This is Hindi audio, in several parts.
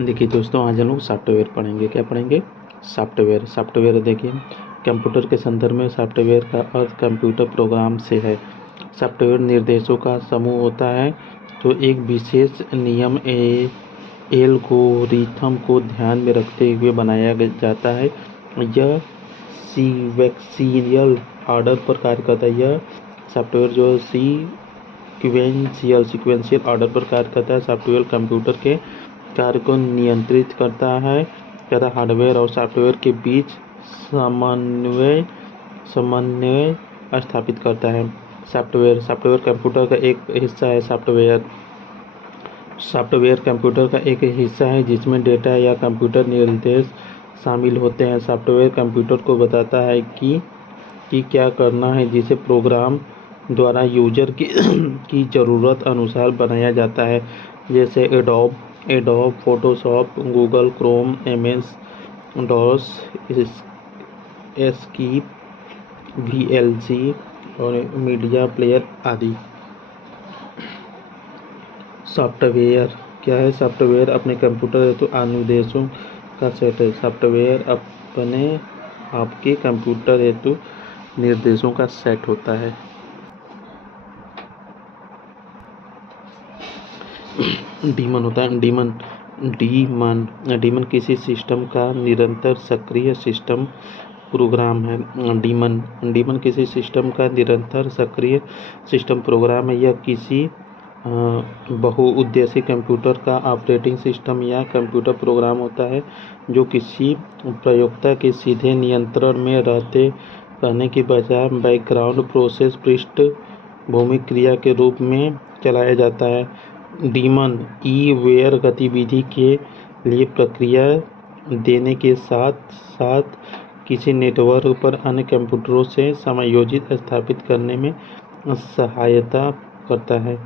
देखिए दोस्तों, आज हम लोग सॉफ्टवेयर पढ़ेंगे। क्या पढ़ेंगे? सॉफ्टवेयर देखिए, कंप्यूटर के संदर्भ में सॉफ्टवेयर का अर्थ कंप्यूटर प्रोग्राम से है। सॉफ्टवेयर निर्देशों का समूह होता है जो एक विशेष नियम एल्गोरिथम को ध्यान में रखते हुए बनाया जाता है। यह सीक्वेंशियल ऑर्डर पर कार्य करता है। यह सॉफ्टवेयर जो सीक्वेंशियल ऑर्डर पर कार्य करता है। सॉफ्टवेयर कंप्यूटर के कार्य को नियंत्रित करता है तथा हार्डवेयर और सॉफ्टवेयर के बीच समन्वय स्थापित करता है। सॉफ्टवेयर कंप्यूटर का एक हिस्सा है। सॉफ्टवेयर कंप्यूटर का एक हिस्सा है जिसमें डेटा या कंप्यूटर निर्देश शामिल होते हैं। सॉफ्टवेयर कंप्यूटर को बताता है कि क्या करना है, जिसे प्रोग्राम द्वारा यूजर की ज़रूरत अनुसार बनाया जाता है, जैसे adobe Photoshop, Google Chrome, MS DOS, escape, VLC और मीडिया प्लेयर आदि। सॉफ्टवेयर क्या है? सॉफ्टवेयर अपने कंप्यूटर हेतु अनुदेशों का सेट है। सॉफ्टवेयर आपके कंप्यूटर हेतु निर्देशों का सेट होता है। डीमन होता है। डीमन किसी सिस्टम का निरंतर सक्रिय सिस्टम प्रोग्राम है। डीमन किसी सिस्टम का निरंतर सक्रिय सिस्टम प्रोग्राम है। यह किसी बहुउद्देशीय कंप्यूटर का ऑपरेटिंग सिस्टम या कंप्यूटर प्रोग्राम होता है जो किसी प्रयोक्ता के सीधे नियंत्रण में रहने के बजाय बैकग्राउंड प्रोसेस पृष्ठभूमि क्रिया के रूप में चलाया जाता है। डीमन वेयर गतिविधि के लिए प्रक्रिया देने के साथ साथ किसी नेटवर्क पर अन्य कंप्यूटरों से समायोजित स्थापित करने में सहायता करता है।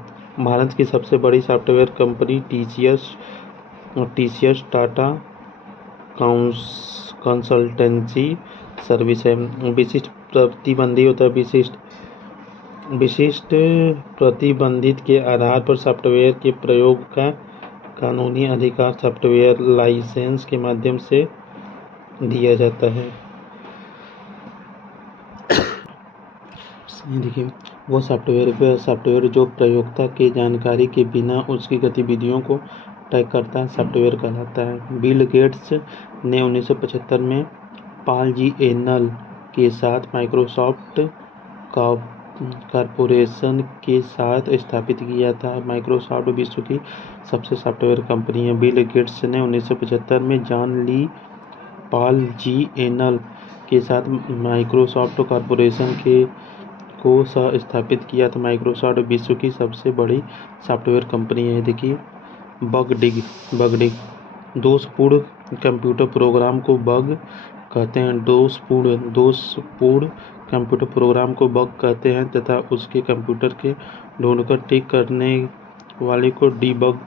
भारत की सबसे बड़ी software company TCS Tata consultancy service है। विशिष्ट प्रतिबंधित के आधार पर सॉफ्टवेयर के प्रयोग का कानूनी अधिकार सॉफ्टवेयर लाइसेंस के माध्यम से दिया जाता है। देखिए, वो सॉफ्टवेयर जो प्रयोक्ता के जानकारी के बिना उसकी गतिविधियों को ट्रैक करता है, सॉफ्टवेयर कहलाता है। बिल गेट्स ने 1975 में पॉल जी एनल के साथ माइक्रोसॉफ्ट कॉर्पोरेशन के साथ स्थापित किया था। माइक्रोसॉफ्ट विश्व की सबसे सॉफ्टवेयर कंपनी है। बिल गेट्स ने 1975 में पॉल जी एनल के साथ माइक्रोसॉफ्ट कॉर्पोरेशन को स्थापित किया था। माइक्रोसॉफ्ट विश्व की सबसे बड़ी सॉफ्टवेयर कंपनी है। देखिए, बग डिग दोषपूर्ण कंप्यूटर प्रोग्राम को बग कहते हैं। दोषपूर्ण कंप्यूटर प्रोग्राम को बग कहते हैं तथा उसके कंप्यूटर के ढूंढकर ठीक करने वाले को डीबग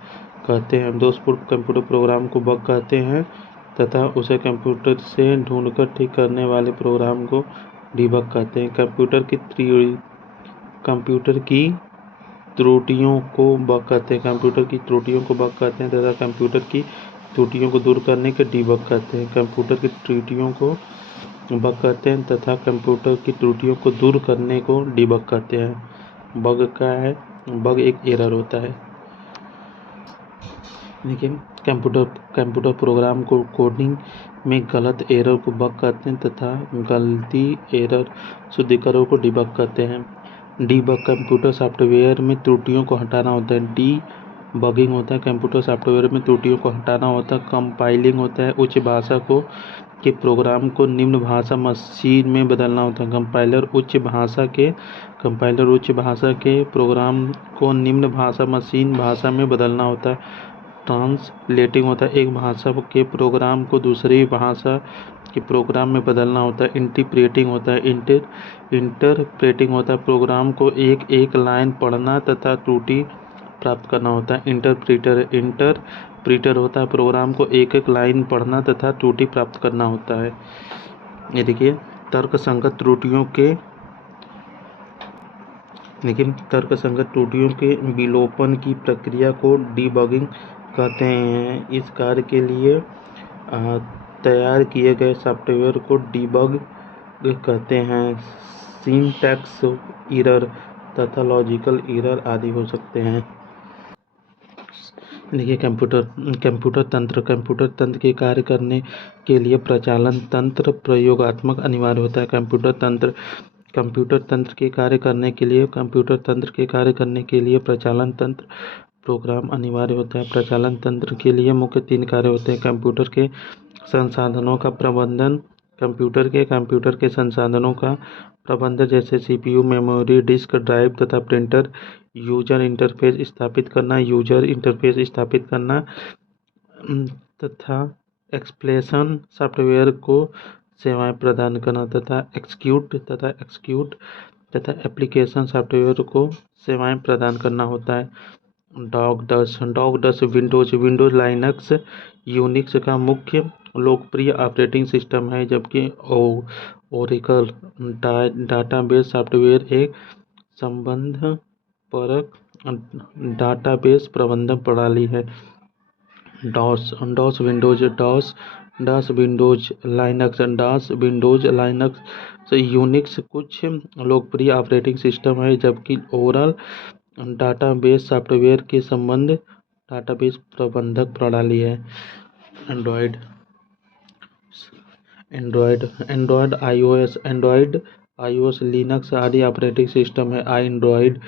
कहते हैं। दोषपूर्ण कंप्यूटर प्रोग्राम को बग कहते हैं तथा उसे कंप्यूटर से ढूंढकर ठीक करने वाले प्रोग्राम को डीबग कहते हैं। कंप्यूटर की त्रुटियों को बग कहते हैं तथा कंप्यूटर की त्रुटियों को दूर करने के डीबग कहते हैं। कंप्यूटर की त्रुटियों को बग कहते हैं तथा कंप्यूटर की त्रुटियों को दूर करने को डीबग कहते हैं। बग क्या है? बग एक एरर होता है। देखिए, कंप्यूटर प्रोग्राम को कोडिंग में गलत एरर को बग कहते हैं तथा गलती एरर शुद्धिकरण को डीबग कहते हैं। डीबग कंप्यूटर सॉफ्टवेयर में त्रुटियों को हटाना होता है। डीबगिंग होता है कंप्यूटर सॉफ्टवेयर में त्रुटियों को हटाना होता है। कंपाइलिंग होता है उच्च भाषा के प्रोग्राम को निम्न भाषा मशीन में बदलना होता है। कंपाइलर उच्च भाषा के प्रोग्राम को निम्न भाषा मशीन भाषा में बदलना होता है। ट्रांसलेटिंग होता है एक भाषा के प्रोग्राम को दूसरी भाषा के प्रोग्राम में बदलना होता है। इंटरप्रेटिंग होता है प्रोग्राम को एक लाइन पढ़ना तथा त्रुटि प्राप्त करना होता है। इंटरप्रीटर होता है प्रोग्राम को एक लाइन पढ़ना तथा त्रुटि प्राप्त करना होता है। ये देखिए, तर्कसंगत त्रुटियों के विलोपन की प्रक्रिया को डीबगिंग कहते हैं। इस कार्य के लिए तैयार किए गए सॉफ्टवेयर को डीबग कहते हैं। सिंटैक्स एरर तथा लॉजिकल एरर आदि हो सकते हैं। देखिए कंप्यूटर तंत्र के कार्य करने के लिए प्रचालन तंत्र प्रयोगात्मक अनिवार्य होता है। कंप्यूटर तंत्र के कार्य करने के लिए प्रचालन तंत्र प्रोग्राम अनिवार्य होता है। प्रचालन तंत्र के लिए मुख्य 3 कार्य होते हैं। कंप्यूटर के संसाधनों का प्रबंधन, कंप्यूटर के संसाधनों का प्रबंधन जैसे सीपीयू, मेमोरी, डिस्क ड्राइव तथा प्रिंटर, यूजर इंटरफेस स्थापित करना तथा एक्सप्लेशन सॉफ्टवेयर को सेवाएं प्रदान करना तथा एक्सक्यूट तथा एप्लीकेशन सॉफ्टवेयर को सेवाएं प्रदान करना होता है। डॉस विंडोज लाइनक्स यूनिक्स का मुख्य लोकप्रिय ऑपरेटिंग सिस्टम है, जबकि ओरेकल डाटाबेस सॉफ्टवेयर एक संबंधपरक डाटाबेस प्रबंधन प्रणाली है। डॉस विंडोज लाइनक्स यूनिक्स कुछ लोकप्रिय ऑपरेटिंग सिस्टम है, जबकि ओरल डाटाबेस सॉफ्टवेयर के संबंध डाटाबेस प्रबंधक प्रणाली है। एंड्रॉयड आईओएस लिनक्स आदि ऑपरेटिंग सिस्टम है। एंड्रॉयड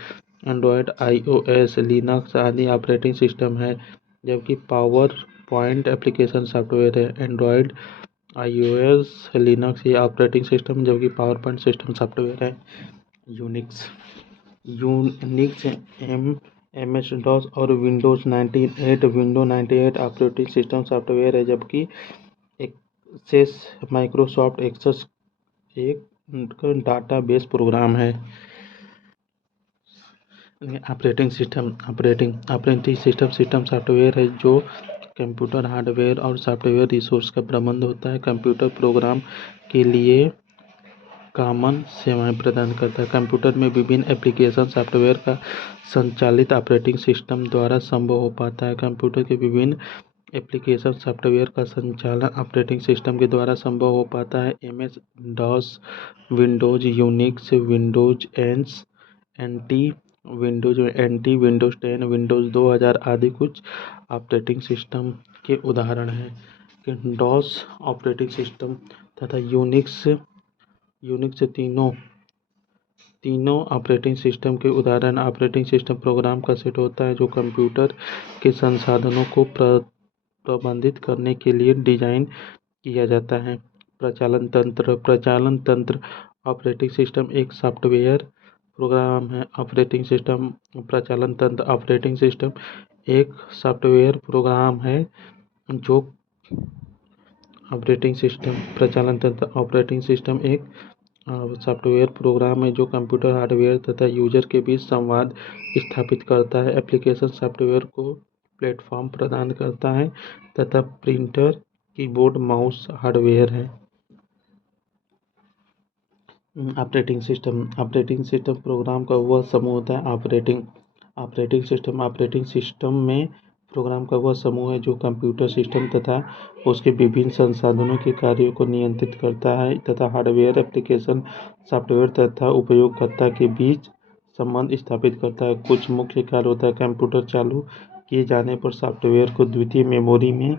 आईओएस लिनक्स आदि ऑपरेटिंग सिस्टम है, जबकि पावर पॉइंट एप्लीकेशन सॉफ्टवेयर है। एंड्रॉयड आईओएस लिनक्स ये ऑपरेटिंग सिस्टम, जबकि पावर पॉइंट सिस्टम सॉफ्टवेयर है। यूनिक्स एमएस डॉस और विंडोज 98 ऑपरेटिंग सिस्टम सॉफ्टवेयर है, जबकि एक्सेस माइक्रोसॉफ्ट एक्सेस एक डाटाबेस प्रोग्राम है। ऑपरेटिंग सिस्टम सॉफ्टवेयर है जो कंप्यूटर हार्डवेयर और सॉफ्टवेयर रिसोर्स का प्रबंध होता है। कंप्यूटर प्रोग्राम के लिए कॉमन सेवाएं प्रदान करता है। कंप्यूटर में विभिन्न एप्लीकेशन सॉफ्टवेयर का संचालित ऑपरेटिंग सिस्टम द्वारा संभव हो पाता है। कंप्यूटर के विभिन्न एप्लीकेशन सॉफ्टवेयर का संचालन ऑपरेटिंग सिस्टम के द्वारा संभव हो पाता है। MS DOS, Windows Unix, Windows NT, Windows 10, Windows 2000 आदि कुछ ऑपरेटिंग सिस्टम के उदाहरण हैं। डॉस ऑपरेटिंग सिस्टम तथा यूनिक्स तीनों ऑपरेटिंग सिस्टम के उदाहरण। ऑपरेटिंग सिस्टम प्रोग्राम का सेट होता है जो कंप्यूटर के संसाधनों को प्रबंधित करने के लिए डिजाइन किया जाता है। प्रचालन तंत्र ऑपरेटिंग सिस्टम एक सॉफ्टवेयर प्रोग्राम है। प्रचालन तंत्र ऑपरेटिंग सिस्टम एक सॉफ्टवेयर प्रोग्राम है जो प्रचालन तंत्र ऑपरेटिंग सिस्टम एक सॉफ्टवेयर प्रोग्राम है जो कंप्यूटर हार्डवेयर तथा यूजर के बीच संवाद स्थापित करता है। एप्लीकेशन सॉफ्टवेयर को प्लेटफॉर्म प्रदान करता है तथा प्रिंटर, कीबोर्ड, माउस हार्डवेयर है। ऑपरेटिंग सिस्टम प्रोग्राम का वह समूह होता है। ऑपरेटिंग सिस्टम में प्रोग्राम का वह समूह है जो कंप्यूटर सिस्टम तथा उसके विभिन्न संसाधनों के कार्यों को नियंत्रित करता है तथा हार्डवेयर, एप्लीकेशन सॉफ्टवेयर तथा उपयोगकर्ता के बीच संबंध स्थापित करता है। कुछ मुख्य कार्य होता है। कंप्यूटर चालू किए जाने पर सॉफ्टवेयर को द्वितीय मेमोरी में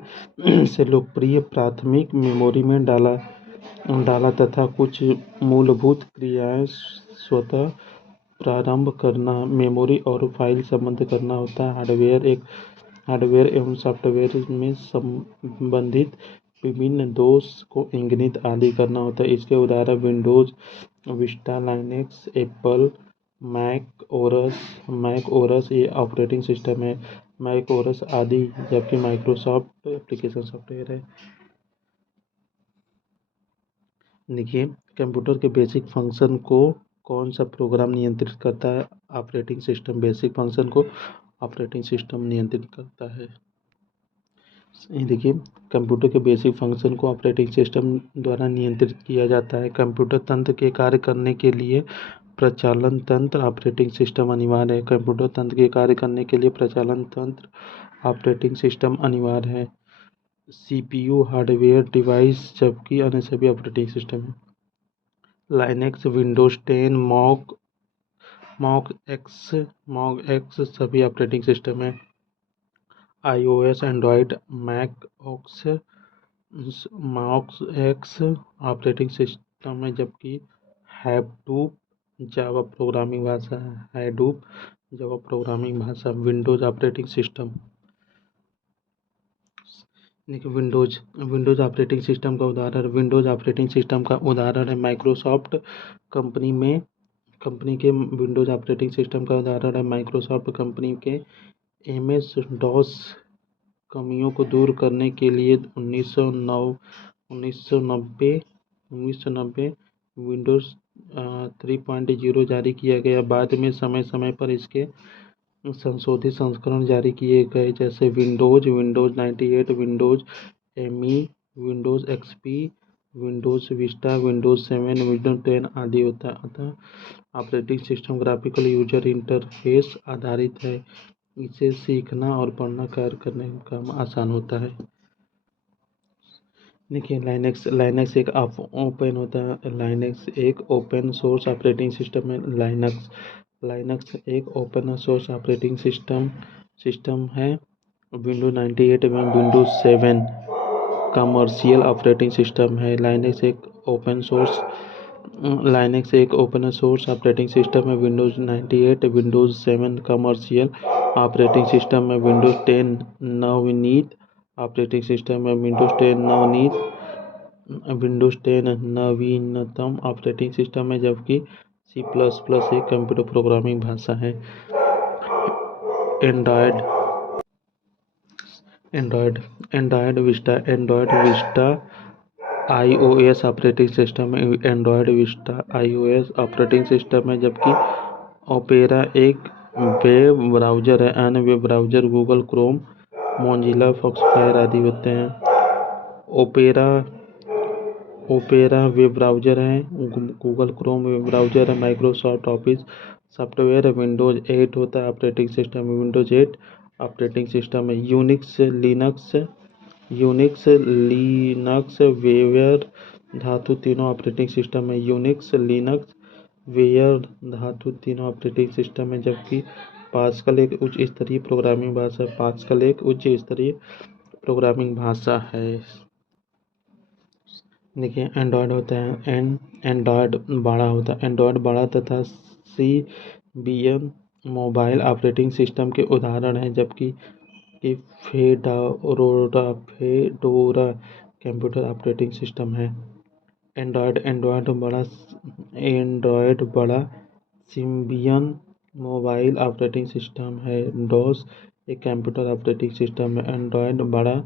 से लोकप्रिय प्राथमिक मेमोरी में डाला तथा कुछ मूलभूत क्रियाएं स्वतः प्रारंभ करना, मेमोरी और फाइल संबद्ध करना होता है। हार्डवेयर एवं सॉफ्टवेयर में संबंधित विभिन्न दोष को इंगित आदि करना होता है। इसके उदाहरण Windows Vista, Linux, Apple Mac OS ये ऑपरेटिंग सिस्टम है, मैक ओएस आदि, जबकि माइक्रोसॉफ्ट एप्लीकेशन सॉफ्टवेयर है। देखिए कंप्यूटर के बेसिक फंक्शन को कौन सा प्रोग्राम नियंत्रित करता है? ऑपरेटिंग सिस्टम बेसिक फंक्शन को ऑपरेटिंग सिस्टम नियंत्रित करता है। देखिए कंप्यूटर के बेसिक फंक्शन को ऑपरेटिंग सिस्टम द्वारा नियंत्रित किया जाता है। कंप्यूटर तंत्र के कार्य करने के लिए प्रचालन तंत्र ऑपरेटिंग सिस्टम अनिवार्य है। कंप्यूटर तंत्र के कार्य करने के लिए प्रचालन तंत्र ऑपरेटिंग सिस्टम अनिवार्य है। सीपीयू हार्डवेयर डिवाइस जबकि अन्य सभी ऑपरेटिंग सिस्टम है। लाइनेक्स, विंडोज 10, मॉक एक्स सभी ऑपरेटिंग सिस्टम है। iOS, Android, Mac OS, Mac X operating system है जबकि हैडूप जावा प्रोग्रामिंग भाषा है। हैडूप जावा प्रोग्रामिंग भाषा। Windows operating system. देखिए विंडोज ऑपरेटिंग सिस्टम का उदाहरण है माइक्रोसॉफ्ट कंपनी के विंडोज ऑपरेटिंग सिस्टम का उदाहरण है माइक्रोसॉफ्ट कंपनी के एमएस डॉस कमियों को दूर करने के लिए 1990 विंडोज 3.0 जारी किया गया। बाद में समय समय पर इसके संशोधित संस्करण जारी किए गए, जैसे Windows 98, Windows ME, Windows XP, Windows Vista, Windows 7, Windows 10 आदि होता है। अतः operating system graphical user interface आधारित है। इसे सीखना और पढ़ना कार्य करने का आसान होता है। देखिए लाइनेक्स एक ओपन सोर्स ऑपरेटिंग सिस्टम है। लाइनक्स एक ओपन सोर्स ऑपरेटिंग सिस्टम है। विंडोज 98 में विंडोज 7 कमर्शियल ऑपरेटिंग सिस्टम है। लाइनेक्स एक ओपन सोर्स ऑपरेटिंग सिस्टम है। Windows 98, Windows 7 commercial operating system है। विंडोज 10 नवनीत ऑपरेटिंग सिस्टम है। विंडोज 10 नवीनतम ऑपरेटिंग सिस्टम है जबकि C++ एक कंप्यूटर प्रोग्रामिंग भाषा है। Android Vista iOS operating system है। Android Vista iOS operating system है जबकि ओपेरा एक वेब ब्राउज़र है। अन्य web browser Google Chrome, Mozilla Firefox आदि होते हैं। ओपेरा वेब ब्राउज़र है। गूगल क्रोम वेब ब्राउज़र है। माइक्रोसॉफ्ट ऑफिस सॉफ्टवेयर है। विंडोज 8 होता है ऑपरेटिंग सिस्टम है। विंडोज 8 ऑपरेटिंग सिस्टम है। यूनिक्स लिनक्स वेयर धातु तीनों ऑपरेटिंग सिस्टम है। यूनिक्स लिनक्स वेयर धातु तीनों ऑपरेटिंग सिस्टम है जबकि पास्कल एक उच्च स्तरीय प्रोग्रामिंग भाषा है। देखिए एंड्रॉयड बड़ा तथा सीबीएम मोबाइल ऑपरेटिंग सिस्टम के उदाहरण हैं जबकि फेडोरा कंप्यूटर ऑपरेटिंग सिस्टम है। एंड्रॉयड बड़ा सिम्बियन मोबाइल ऑपरेटिंग सिस्टम है। डॉस एक कंप्यूटर ऑपरेटिंग सिस्टम है। एंड्रॉयड बड़ा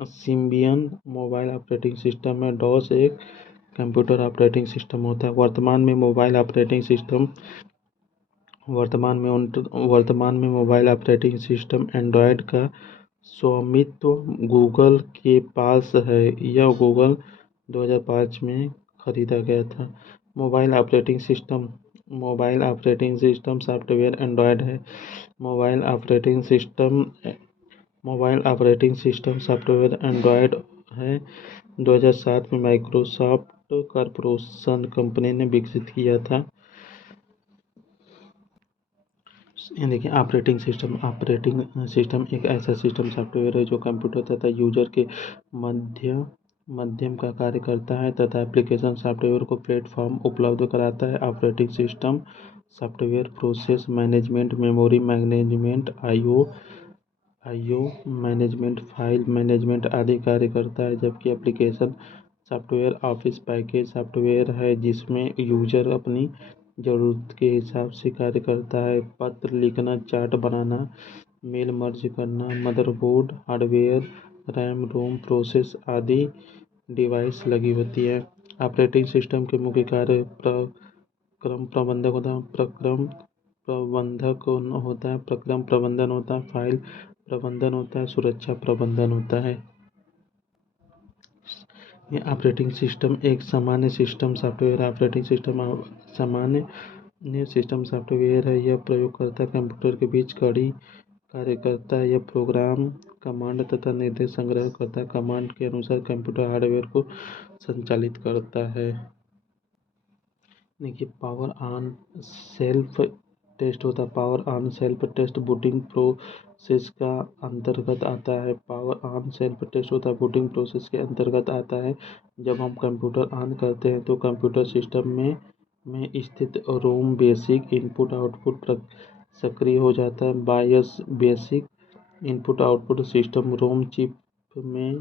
सिम्बियन मोबाइल ऑपरेटिंग सिस्टम है। डॉस एक कंप्यूटर ऑपरेटिंग सिस्टम होता है। वर्तमान में मोबाइल ऑपरेटिंग सिस्टम एंड्रॉयड का स्वामित्व गूगल के पास है। यह गूगल 2005 में खरीदा गया था। Mobile operating system software Android है। Mobile operating system software Android है। 2007 में माइक्रोसॉफ्ट कॉर्पोरेशन कंपनी ने विकसित किया था। देखिए ऑपरेटिंग सिस्टम एक ऐसा सिस्टम सॉफ्टवेयर है जो कंप्यूटर तथा यूजर के माध्यम का कार्य करता है तथा एप्लीकेशन सॉफ्टवेयर को प्लेटफॉर्म उपलब्ध कराता है। Operating system software process management, memory management, IO management, file management आदि कार्य करता है जबकि application software office package software है जिसमें यूजर अपनी ज़रूरत के हिसाब से कार्य करता है। पत्र लिखना, चार्ट बनाना, मेल मर्ज करना, मदरबोर्ड, हार्डवेयर, रैम, रोम, प्रोसेस आदि डिवाइस लगी होती है। ऑपरेटिंग सिस्टम के मुख्य कार्य प्रक्रम प्रबंधन होता है, फाइल प्रबंधन होता है, सुरक्षा प्रबंधन होता है। ऑपरेटिंग सिस्टम एक सामान्य सिस्टम सॉफ्टवेयर ऑपरेटिंग सिस्टम सामान्य ने सिस्टम सॉफ्टवेयर है। यह प्रयोगकर्ता कंप्यूटर के बीच कड़ी कार्य करता है। यह प्रोग्राम कमांड तथा निर्देश संग्रह करता है। कमांड के अनुसार कंप्यूटर हार्डवेयर को संचालित करता है। देखिए पावर ऑन सेल्फ टेस्ट होता है। Power on self test booting process का अंतर्गत आता है। पावर ऑन सेल्फ टेस्ट होता है बूटिंग प्रोसेस के अंतर्गत आता है। जब हम कंप्यूटर ऑन करते हैं तो कंप्यूटर सिस्टम में स्थित रोम बेसिक इनपुट आउटपुट सक्रिय हो जाता है। बायस basic input output system ROM chip में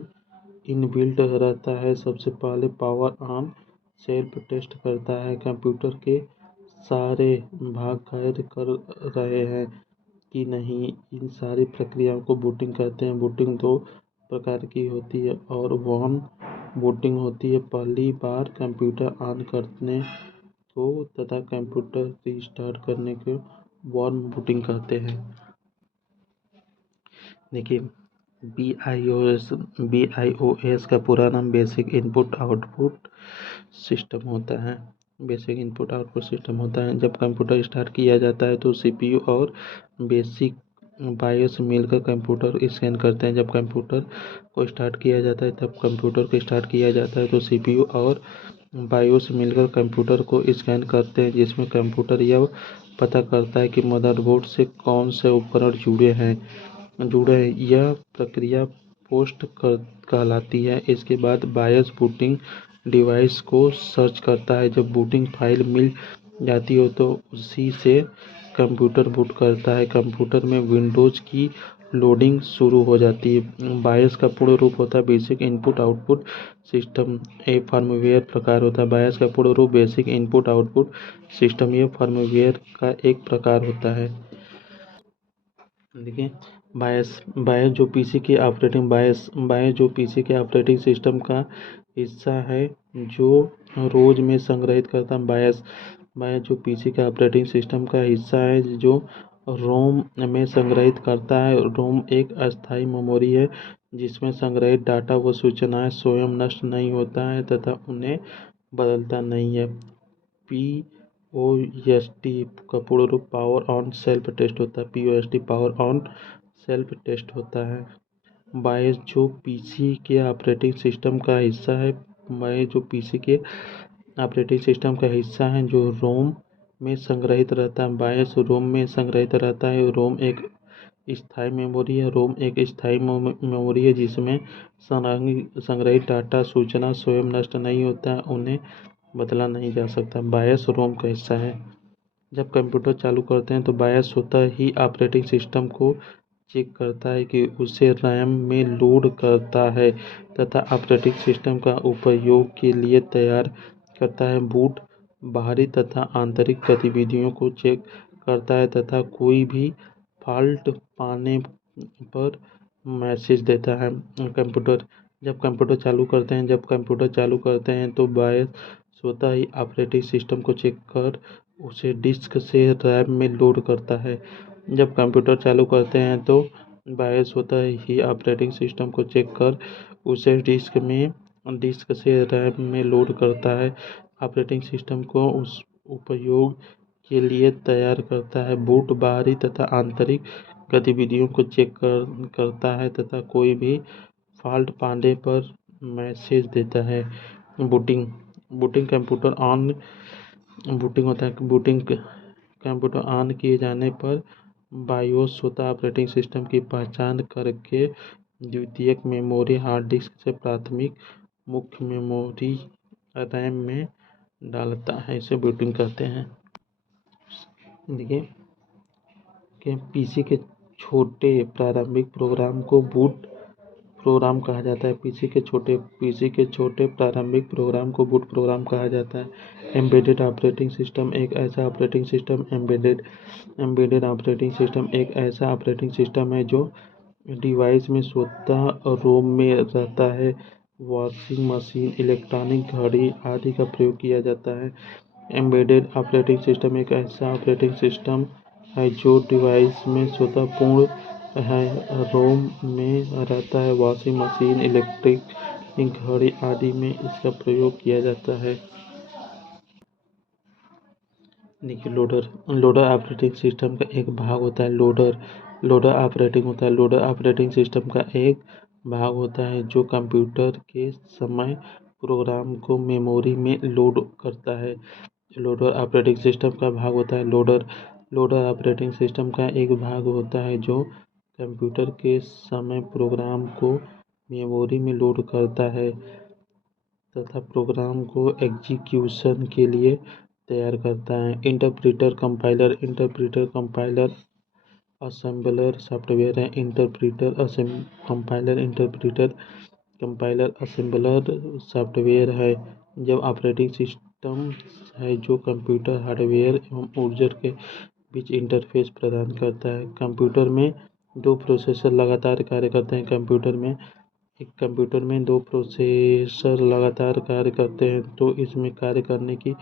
इनबिल्ट रहता है। सबसे पहले पावर ऑन सेल्फ टेस्ट करता है कंप्यूटर के सारे भाग कार्य कर रहे हैं कि नहीं। इन सारी प्रक्रियाओं को बूटिंग कहते हैं। बूटिंग दो प्रकार की होती है और वार्म बूटिंग होती है। पहली बार कंप्यूटर ऑन करने को तथा कंप्यूटर रीस्टार्ट करने को वार्म बूटिंग कहते हैं। देखिए BIOS का पूरा नाम बेसिक इनपुट आउटपुट सिस्टम होता है। बेसिक इनपुट आउटपुट सिस्टम होता है। जब कंप्यूटर स्टार्ट किया जाता है तो CPU और बेसिक बायोस मिलकर कंप्यूटर स्कैन करते हैं। जब कंप्यूटर को स्टार्ट किया जाता है तब कंप्यूटर को स्टार्ट किया जाता है तो CPU और बायोस मिलकर कंप्यूटर को स्कैन करते हैं, जिसमें कंप्यूटर यह पता करता है कि मदरबोर्ड से कौन से उपकरण जुड़े हैं। यह प्रक्रिया पोस्ट कहलाती है। इसके बाद बायस बूटिंग डिवाइस को सर्च करता है। जब बूटिंग फाइल मिल जाती हो तो उसी से कंप्यूटर बूट करता है। कंप्यूटर में विंडोज़ की लोडिंग शुरू हो जाती है। बायस का पूर्ण रूप होता है बेसिक इनपुट आउटपुट सिस्टम। एक फर्मवेयर प्रकार होता है। बायस का पूर्ण रूप बेसिक इनपुट आउटपुट सिस्टम यह फर्मवेयर का एक प्रकार होता है। देखिए बायस जो पीसी के ऑपरेटिंग सिस्टम का हिस्सा है जो रोज में संग्रहित करता है। बायस जो पीसी का ऑपरेटिंग सिस्टम का हिस्सा है जो रोम में संग्रहित करता है। रोम एक अस्थायी मेमोरी है जिसमें संग्रहित डाटा व सूचनाएं स्वयं नष्ट नहीं होता है तथा उन्हें बदलता नहीं है। POST का पूर्ण रूप पावर ऑन सेल्फ टेस्ट होता है। POST power on self test होता है। बायस जो पीसी के ऑपरेटिंग सिस्टम का हिस्सा है। बायस जो पीसी के ऑपरेटिंग सिस्टम का हिस्सा है जो रोम में संग्रहित रहता है। बायस रोम में संग्रहित रहता है। रोम एक स्थायी मेमोरी है। रोम एक स्थायी मेमोरी है जिसमें संग्रहित डाटा सूचना स्वयं नष्ट नहीं होता है, उन्हें बदला नहीं जा सकता। बायस रोम का हिस्सा है। जब कंप्यूटर चालू करते हैं तो बायस होता ही ऑपरेटिंग सिस्टम को चेक करता है कि उसे रैम में लोड करता है तथा ऑपरेटिंग सिस्टम का उपयोग के लिए तैयार करता है। बूट बाहरी तथा आंतरिक गतिविधियों को चेक करता है तथा कोई भी फॉल्ट पाने पर मैसेज देता है। जब कंप्यूटर चालू करते हैं तो बायस स्वतः ही ऑपरेटिंग सिस्टम को चेक कर उसे डिस्क से रैम में लोड करता है। जब कंप्यूटर चालू करते हैं तो बायस स्वतः ही ऑपरेटिंग सिस्टम को चेक कर उसे डिस्क से रैम में लोड करता है। ऑपरेटिंग सिस्टम को उस उपयोग के लिए तैयार करता है। बूट बाहरी तथा आंतरिक गतिविधियों को चेक करता है तथा कोई भी फॉल्ट पाने पर मैसेज देता है। बूटिंग होता है। कंप्यूटर ऑन किए जाने पर बायोस स्वतः ऑपरेटिंग सिस्टम की पहचान करके द्वितीयक मेमोरी हार्ड डिस्क से प्राथमिक मुख्य मेमोरी रैम में डालता है। इसे बूटिंग कहते हैं। देखिए कि पीसी के छोटे प्रारंभिक प्रोग्राम को बूट प्रोग्राम कहा जाता है। पीसी के छोटे प्रारंभिक प्रोग्राम को बूट प्रोग्राम कहा जाता है। एम्बेडेड ऑपरेटिंग सिस्टम एक ऐसा ऑपरेटिंग सिस्टम है जो डिवाइस में स्वतः रोम में रहता है। वॉशिंग मशीन, इलेक्ट्रॉनिक घड़ी आदि का प्रयोग किया जाता है। एम्बेडेड ऑपरेटिंग सिस्टम एक ऐसा ऑपरेटिंग सिस्टम है जो डिवाइस में स्वतः पूर्ण रोम में रहता है। वॉशिंग मशीन, इलेक्ट्रिक घड़ी आदि में इसका प्रयोग किया जाता है। देखिए, लोडर लोडर ऑपरेटिंग सिस्टम का एक भाग होता है। लोडर ऑपरेटिंग सिस्टम का एक भाग होता है जो कंप्यूटर के समय प्रोग्राम को मेमोरी में लोड करता है। लोडर ऑपरेटिंग सिस्टम का भाग होता है। लोडर ऑपरेटिंग सिस्टम का एक भाग होता है जो कंप्यूटर के समय प्रोग्राम को मेमोरी में लोड करता है तथा प्रोग्राम को एग्जीक्यूशन के लिए तैयार करता है। इंटरप्रीटर कंपाइलर असेंबलर सॉफ्टवेयर है। इंटरप्रीटर कंपाइलर असेंबलर सॉफ्टवेयर है। जब ऑपरेटिंग सिस्टम है जो कंप्यूटर हार्डवेयर एवं यूजर के बीच इंटरफेस प्रदान करता है। कंप्यूटर में दो प्रोसेसर लगातार कार्य करते हैं। कंप्यूटर में दो प्रोसेसर लगातार कार्य करते हैं तो इसमें कार्य करने की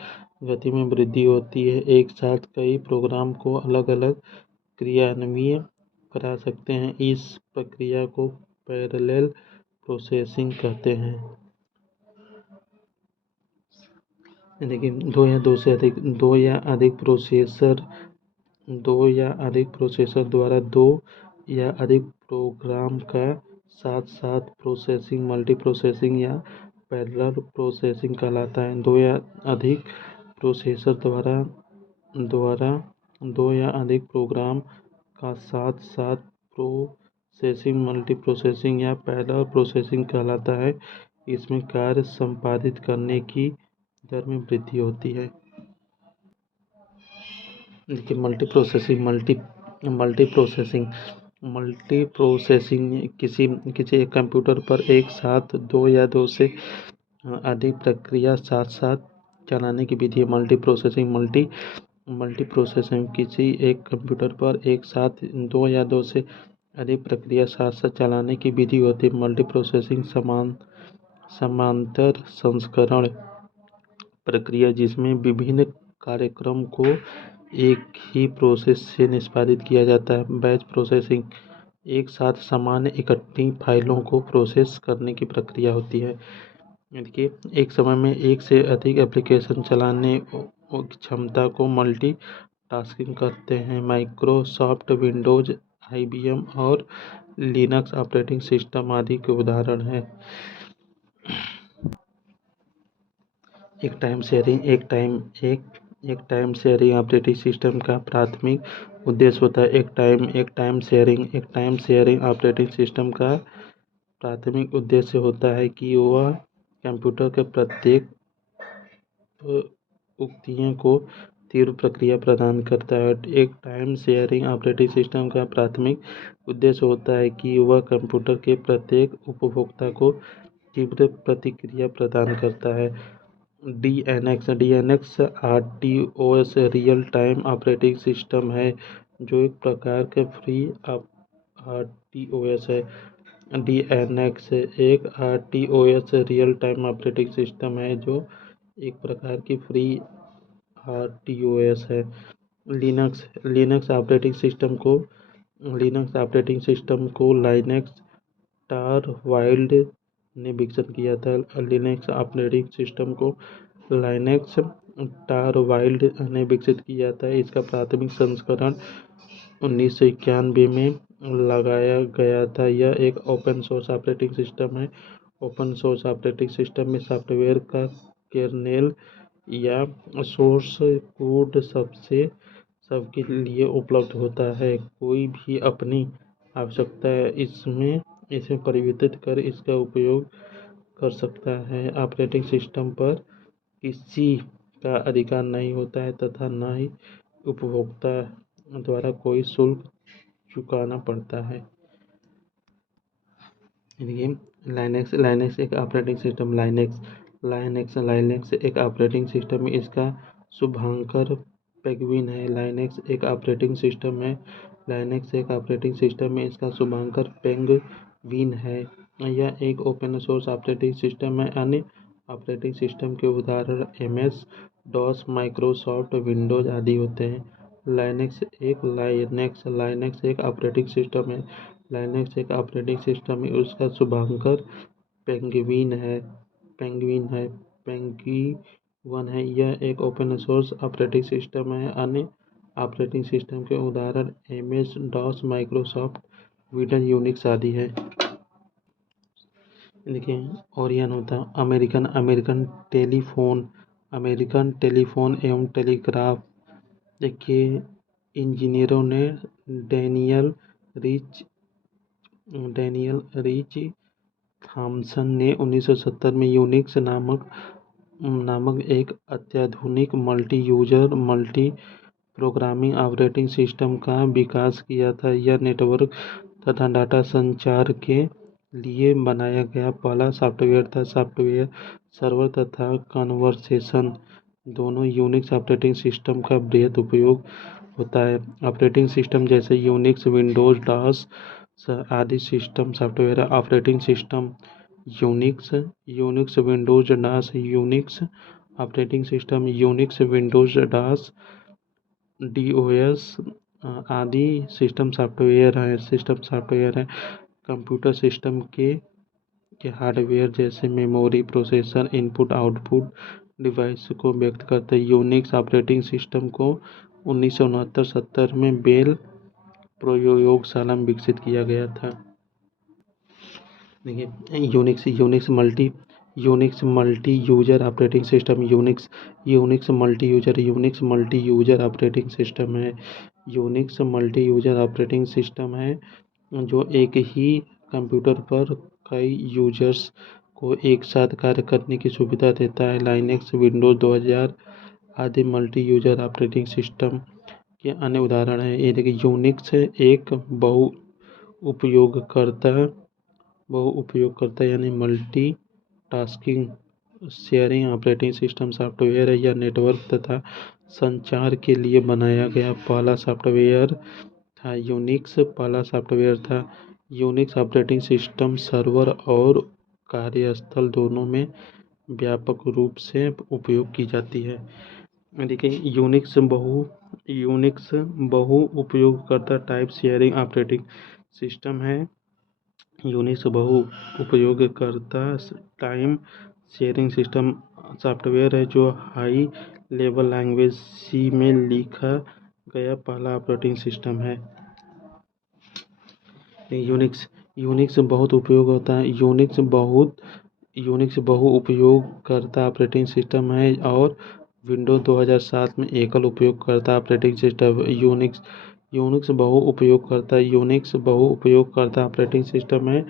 गति में वृद्धि होती है। एक साथ कई प्रोग्राम को अलग अलग क्रियान्वित करा सकते हैं। इस प्रक्रिया को पैरेलल प्रोसेसिंग कहते हैं। देखिए, दो या अधिक प्रोसेसर द्वारा दो या अधिक प्रोग्राम का साथ साथ प्रोसेसिंग मल्टीप्रोसेसिंग या पैरेलल प्रोसेसिंग कहलाता है। द्वारा दो या अधिक प्रोग्राम का साथ साथ प्रोसेसिंग मल्टीप्रोसेसिंग या पैरेलल प्रोसेसिंग कहलाता है। इसमें कार्य संपादित करने की दर में वृद्धि होती है। देखिए, मल्टीप्रोसेसिंग किसी किसी एक कंप्यूटर पर एक साथ दो या दो से अधिक प्रक्रिया साथ साथ चलाने की विधि है। मल्टीप्रोसेसिंग किसी एक कंप्यूटर पर एक साथ दो या दो से अधिक प्रक्रिया साथ साथ चलाने की विधि होती है। मल्टीप्रोसेसिंग समांतर संस्करण प्रक्रिया जिसमें विभिन्न कार्यक्रम को एक ही प्रोसेस से निष्पादित किया जाता है। बैच प्रोसेसिंग एक साथ सामान्य इकट्ठी फाइलों को प्रोसेस करने की प्रक्रिया होती है। देखिए, एक समय में एक से अधिक एप्लीकेशन चलाने की क्षमता को मल्टी टास्किंग कहते हैं। माइक्रोसॉफ्ट विंडोज, IBM और लिनक्स ऑपरेटिंग सिस्टम आदि के उदाहरण हैं। एक टाइम शेयरिंग ऑपरेटिंग सिस्टम का प्राथमिक उद्देश्य होता है। एक टाइम शेयरिंग ऑपरेटिंग सिस्टम का प्राथमिक उद्देश्य होता है कि वह कंप्यूटर के प्रत्येक उक्तियों को तीव्र प्रक्रिया प्रदान करता है। एक टाइम शेयरिंग ऑपरेटिंग सिस्टम का प्राथमिक उद्देश्य होता है कि वह कंप्यूटर के प्रत्येक उपभोक्ता को तीव्र प्रतिक्रिया प्रदान करता है। DNX RTOS real time operating system है जो एक प्रकार का फ्री RTOS है। DNX एक RTOS real time operating system है जो एक प्रकार की फ्री RTOS है। लिनक्स ऑपरेटिंग सिस्टम को लाइनेक्स टॉरवाल्ड ने विकसित किया था। लिनक्स ऑपरेटिंग सिस्टम को लाइनेक्स टॉरवाल्ड ने विकसित किया था। इसका प्राथमिक संस्करण 1991 में लगाया गया था। यह एक ओपन सोर्स ऑपरेटिंग सिस्टम है। ओपन सोर्स ऑपरेटिंग सिस्टम में सॉफ्टवेयर का कर्नेल या सोर्स कोड सबके लिए उपलब्ध होता है। कोई भी अपनी आवश्यकता इसमें परिवर्तित कर इसका उपयोग कर सकता है। ऑपरेटिंग सिस्टम पर किसी का अधिकार नहीं होता है तथा न ही उपभोक्ता द्वारा कोई शुल्क चुकाना पड़ता है। लाइनेक्स एक ऑपरेटिंग सिस्टम लाइनेक्स एक ऑपरेटिंग सिस्टम है। इसका शुभांकर पेंगुइन है। लाइनेक्स एक ऑपरेटिंग सिस्टम है। इसका शुभांकर पेंगुइन है। यह एक ओपन सोर्स ऑपरेटिंग सिस्टम है। अन्य ऑपरेटिंग सिस्टम के उदाहरण MS DOS, माइक्रोसॉफ्ट विंडोज आदि होते हैं। लाइनेक्स एक ऑपरेटिंग सिस्टम है। उसका शुभांकर पेंगुइन है। वन है। यह एक ओपन सोर्स ऑपरेटिंग सिस्टम है। अन्य ऑपरेटिंग सिस्टम के उदाहरण MS DOS, Microsoft Windows, Unix आदि है। देखिए ओरियन होता है अमेरिकन टेलीफोन एवं टेलीग्राफ। देखिए इंजीनियरों ने डैनियल रिच रिच थॉमसन ने 1970 में यूनिक्स नामक एक अत्याधुनिक multi user multi programming operating system का विकास किया था। यह नेटवर्क तथा डाटा संचार के लिए बनाया गया पहला सॉफ्टवेयर था। सॉफ्टवेयर सर्वर तथा कन्वर्सेशन दोनों यूनिक्स ऑपरेटिंग सिस्टम का बृहद उपयोग होता है। ऑपरेटिंग सिस्टम जैसे यूनिक्स, विंडोज, डॉस आदि system software operating system Unix, Windows, DOS, Unix operating system Unix, Windows, DOS, DOS आदि सिस्टम सॉफ्टवेयर है। कंप्यूटर सिस्टम के हार्डवेयर जैसे memory, processor, input output device को व्यक्त करते हैं। यूनिक्स ऑपरेटिंग सिस्टम को 1969-70 में बेल प्रयोगशाला में विकसित किया गया था। देखिए Unix multi user operating system Unix multi user operating system है। Unix multi user operating system है जो एक ही कंप्यूटर पर कई यूजर्स को एक साथ कार्य करने की सुविधा देता है। लाइनक्स, विंडोज 2000 आदि मल्टी यूजर ऑपरेटिंग सिस्टम के अन्य उदाहरण हैं। ये देखिए यूनिक्स एक बहु उपयोगकर्ता यानी multi tasking sharing operating system software है। यह नेटवर्क तथा संचार के लिए बनाया गया पहला सॉफ्टवेयर था। यूनिक्स ऑपरेटिंग सिस्टम सर्वर और कार्यस्थल दोनों में व्यापक रूप से उपयोग की जाती है। देखिए यूनिक्स बहु उपयोगकर्ता टाइप शेयरिंग ऑपरेटिंग सिस्टम है। यूनिक्स बहु उपयोगकर्ता टाइम शेयरिंग सिस्टम सॉफ्टवेयर है जो हाई लेवल लैंग्वेज C में लिखा गया पहला ऑपरेटिंग सिस्टम है। यूनिक्स बहुत उपयोग होता है। यूनिक्स बहु उपयोगकर्ता ऑपरेटिंग सिस्टम है और विंडोज 2007 में एकल उपयोगकर्ता ऑपरेटिंग सिस्टम। यूनिक्स बहु उपयोगकर्ता ऑपरेटिंग सिस्टम है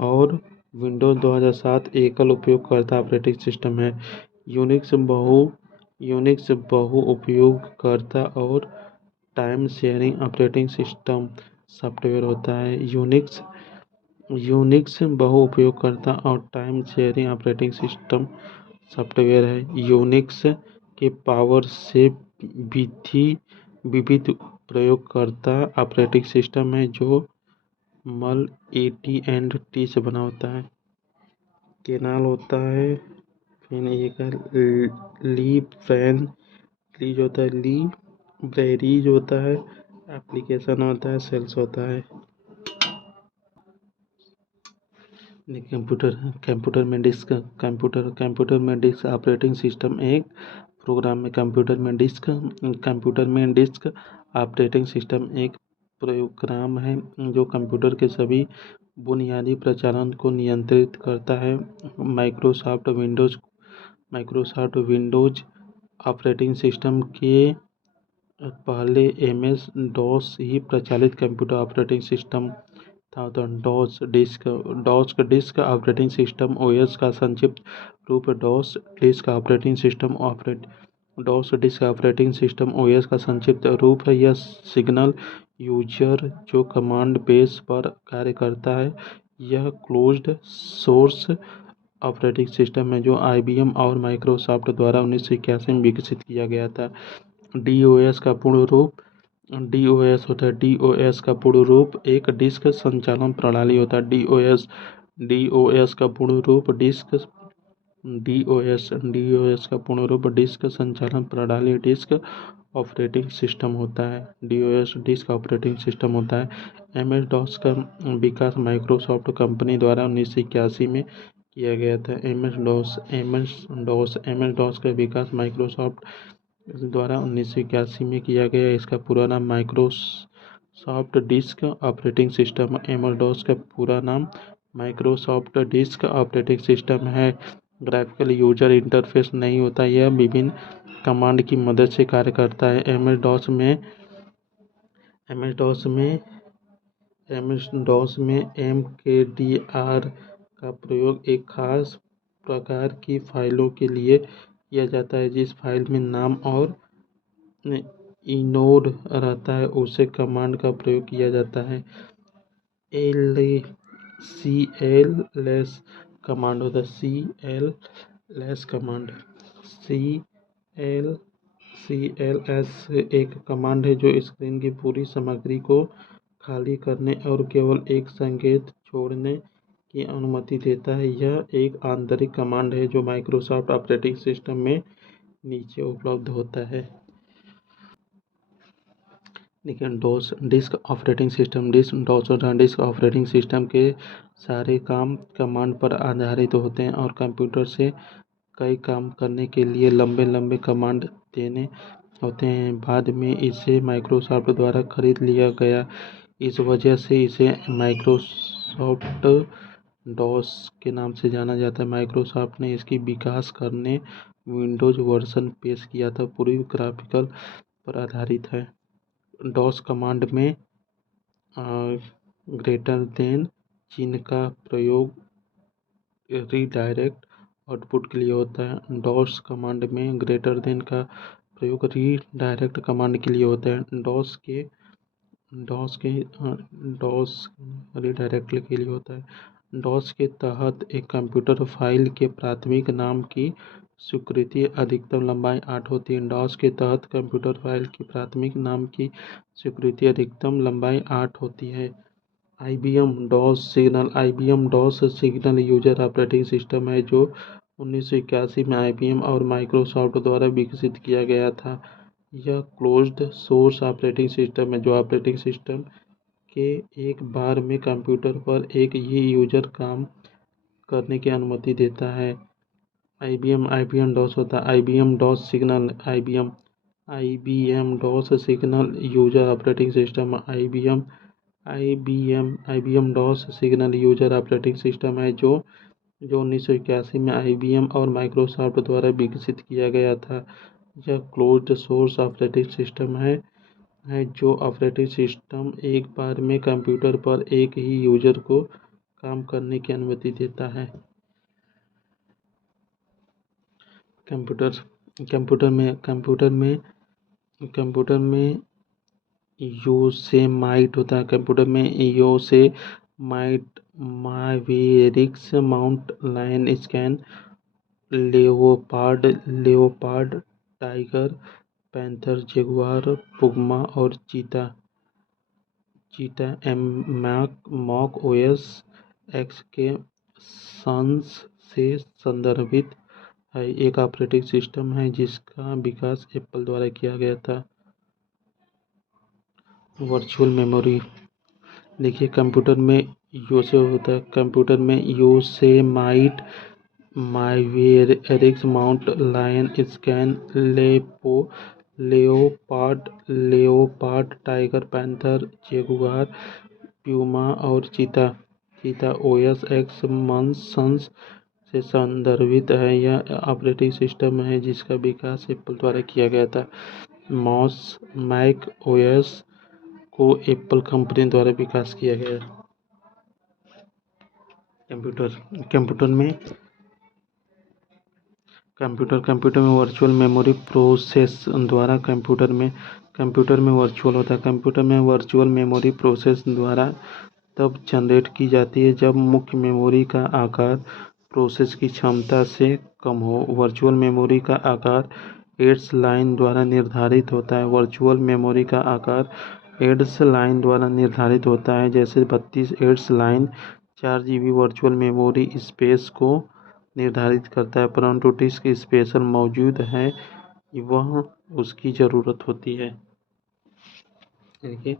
और विंडोज 2007 एकल उपयोगकर्ता ऑपरेटिंग सिस्टम है। यूनिक्स बहु उपयोगकर्ता और time sharing operating system software होता है। यूनिक्स बहु उपयोगकर्ता और time sharing operating system software है। यूनिक्स के पावर से विविध प्रयोगकर्ता ऑपरेटिंग सिस्टम है जो मल AT&T से बना होता है। केनाल होता है, फिर एक लीब्रेरीज होता है, एप्लीकेशन होता है, सेल्स होता है। कंप्यूटर में डिस्क ऑपरेटिंग सिस्टम एक प्रोग्राम में कंप्यूटर में डिस्क ऑपरेटिंग सिस्टम एक प्रोग्राम है जो कंप्यूटर के सभी बुनियादी प्रचालन को नियंत्रित करता है। माइक्रोसॉफ्ट विंडोज ऑपरेटिंग सिस्टम के पहले MS DOS ही प्रचलित कंप्यूटर ऑपरेटिंग सिस्टम था। तो DOS disk operating system OS का संक्षिप्त रूप DOS disk operating system OS का संक्षिप्त रूप है। यह सिंगल यूजर जो कमांड बेस पर कार्य करता है। यह क्लोज्ड सोर्स ऑपरेटिंग सिस्टम है जो IBM और माइक्रोसॉफ्ट द्वारा 1981 में विकसित किया गया था। DOS का पूर्ण रूप DOS का पूर्ण रूप एक डिस्क संचालन प्रणाली होता है। DOS का पूर्ण रूप डिस्क संचालन प्रणाली डिस्क ऑपरेटिंग सिस्टम होता है। DOS डिस्क ऑपरेटिंग सिस्टम होता है। MS DOS का विकास माइक्रोसॉफ्ट कंपनी द्वारा 1981 में किया गया था। एम एस डॉस का विकास माइक्रोसॉफ्ट द्वारा 1981 में किया गया। इसका पूरा नाम Microsoft disk operating system, M S DOS का पूरा नाम माइक्रोसॉफ्ट डिस्क ऑपरेटिंग सिस्टम है। ग्राफिकल यूजर इंटरफेस नहीं होता, यह विभिन्न कमांड की मदद से कार्य करता है। एम एस डॉस में MKDR का प्रयोग एक खास प्रकार की फाइलों के लिए किया जाता है। जिस फाइल में नाम और इनोड रहता है उसे कमांड का प्रयोग किया जाता है। CLS कमांड होता है, CLS कमांड। CLS एक कमांड है जो स्क्रीन की पूरी सामग्री को खाली करने और केवल एक संकेत छोड़ने की अनुमति देता है। यह एक आंतरिक कमांड है जो माइक्रोसॉफ्ट ऑपरेटिंग सिस्टम में नीचे उपलब्ध होता है। देखिए, DOS disk operating system. Disk operating system के सारे काम कमांड पर आधारित होते हैं और कंप्यूटर से कई काम करने के लिए लंबे लंबे कमांड देने होते हैं। बाद में इसे माइक्रोसॉफ्ट द्वारा खरीद लिया गया। इस वजह से इसे माइक्रोसॉफ्ट डॉस के नाम से जाना जाता है। माइक्रोसॉफ्ट ने इसकी विकास करने विंडोज वर्जन पेश किया था, पूरी ग्राफिकल पर आधारित है। डॉस कमांड में ग्रेटर देन चिन्ह का प्रयोग रीडायरेक्ट आउटपुट के लिए होता है। डॉस कमांड में ग्रेटर देन का प्रयोग रीडायरेक्ट कमांड के लिए होता है। डॉस रीडायरेक्ट के लिए होता है। डॉस के तहत एक कंप्यूटर फाइल के प्राथमिक नाम की स्वीकृति अधिकतम लंबाई 8 होती है। डॉस के तहत कंप्यूटर फाइल की प्राथमिक नाम की स्वीकृति अधिकतम लंबाई 8 होती है। IBM DOS signal user operating system है जो 1981 में IBM और माइक्रोसॉफ्ट द्वारा विकसित किया गया था। यह क्लोज्ड सोर्स ऑपरेटिंग सिस्टम है जो ऑपरेटिंग सिस्टम के एक बार में कंप्यूटर पर एक ही यूजर काम करने की अनुमति देता है। IBM डॉस होता है। IBM DOS signal user operating system. IBM DOS signal user operating system है जो 1981 में IBM और माइक्रोसॉफ्ट द्वारा विकसित किया गया था। यह क्लोज्ड सोर्स ऑपरेटिंग सिस्टम है जो ऑपरेटिंग सिस्टम एक बार में कंप्यूटर पर एक ही यूजर को काम करने की अनुमति देता है। कंप्यूटर में योसेमाइट होता है। कंप्यूटर में Yosemite, Mavericks, Mount Lion, scan, Leopard, Tiger, Panther, Jaguar, Puma और चीता मॉक OS X के सन्स से संदर्भित है। एक ऑपरेटिंग सिस्टम है जिसका विकास एप्पल द्वारा किया गया था। Virtual memory. देखिए, कंप्यूटर में Yosemite, Mavericks, Mount Lion, scan, Leopard, Tiger, Panther, Jaguar, Puma और चीता OS X सन्स से संदर्भित है। यह ऑपरेटिंग सिस्टम है जिसका विकास एप्पल द्वारा किया गया था। मैक OS को एप्पल कंपनी द्वारा विकास किया गया। कंप्यूटर में वर्चुअल मेमोरी प्रोसेस द्वारा कंप्यूटर में वर्चुअल होता है। कंप्यूटर में वर्चुअल मेमोरी प्रोसेस द्वारा तब जनरेट की जाती है जब मुख्य मेमोरी का आकार प्रोसेस की क्षमता से कम हो। वर्चुअल मेमोरी का आकार एड्स लाइन द्वारा निर्धारित होता है। वर्चुअल मेमोरी का आकार एड्स लाइन द्वारा निर्धारित होता है। जैसे 32 address line 4 GB virtual memory space को निर्धारित करता है, परंतु डिस्क स्पेस मौजूद है वह उसकी ज़रूरत होती है। देखिए,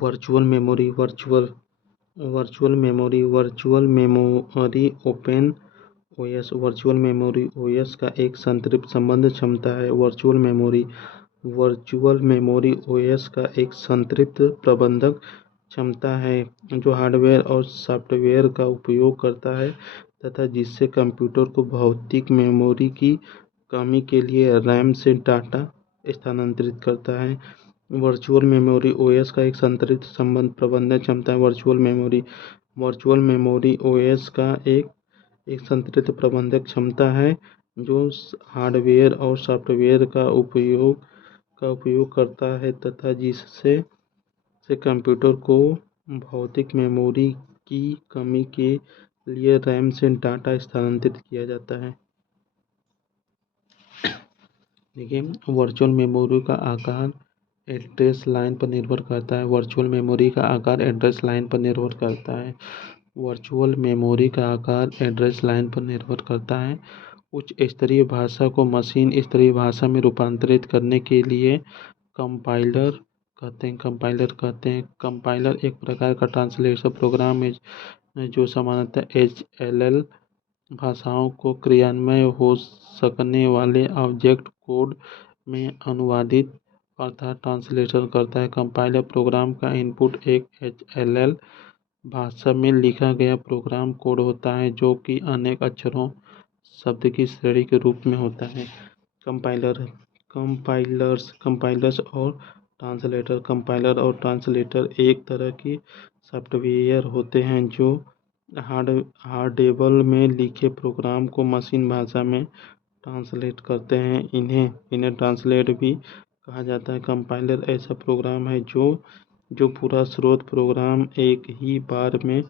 virtual memory open OS virtual memory OS का एक संतृप्त संबंध क्षमता है। वर्चुअल मेमोरी ओएस का एक संतृप्त प्रबंधक क्षमता है जो हार्डवेयर और सॉफ्टवेयर का उपयोग करता है तथा जिससे कंप्यूटर को भौतिक मेमोरी की कमी के लिए रैम से डाटा स्थानांतरित करता है। वर्चुअल मेमोरी ओएस का एक संतृप्त संबंध प्रबंधन क्षमता है। वर्चुअल मेमोरी ओएस का एक संतृप्त प्रबंधक क्षमता है जो हार्डवेयर और सॉफ्टवेयर का उपयोग करता है तथा जिससे कंप्यूटर को भौतिक मेमोरी की कमी के लिए रैम से डाटा स्थानांतरित किया जाता है। देखिए, वर्चुअल मेमोरी का आकार एड्रेस लाइन पर निर्भर करता है। वर्चुअल मेमोरी का आकार एड्रेस लाइन पर निर्भर करता है। वर्चुअल मेमोरी का आकार एड्रेस लाइन पर निर्भर करता है। उच्च स्तरीय भाषा को मशीन स्तरीय भाषा में रूपांतरित करने के लिए कंपाइलर कहते हैं। कंपाइलर एक प्रकार का ट्रांसलेशन प्रोग्राम है जो सामान्यतः HLL भाषाओं को क्रियान्वय हो सकने वाले ऑब्जेक्ट कोड में अनुवादित अर्थात ट्रांसलेशन करता है। कंपाइलर प्रोग्राम का इनपुट एक HLL भाषा में लिखा गया प्रोग्राम कोड होता है जो कि अनेक अक्षरों शब्द की श्रेणी के रूप में होता है। कंपाइलर्स और ट्रांसलेटर एक तरह की सॉफ्टवेयर होते हैं जो हार्डवेयर में लिखे प्रोग्राम को मशीन भाषा में ट्रांसलेट करते हैं। इन्हें ट्रांसलेट भी कहा जाता है। कंपाइलर ऐसा प्रोग्राम है जो पूरा स्रोत प्रोग्राम एक ही बार में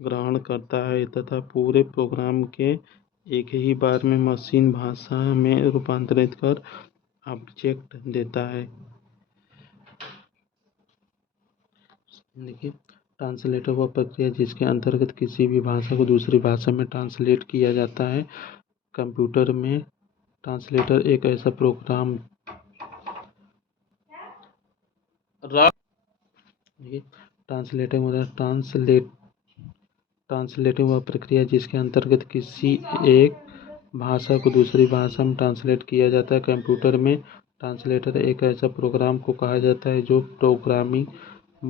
ग्रहण करता है तथा पूरे प्रोग्राम के एक ही बार में मशीन भाषा में रूपांतरित कर ऑब्जेक्ट देता है। देखिए, ट्रांसलेटर वह प्रक्रिया जिसके अंतर्गत किसी भी भाषा को दूसरी भाषा में ट्रांसलेट किया जाता है। कंप्यूटर में ट्रांसलेटर एक ऐसा प्रोग्राम ट्रांसलेटिंग वह प्रक्रिया जिसके अंतर्गत किसी एक भाषा को दूसरी भाषा में ट्रांसलेट किया जाता है। कंप्यूटर में ट्रांसलेटर एक ऐसा प्रोग्राम को कहा जाता है जो प्रोग्रामिंग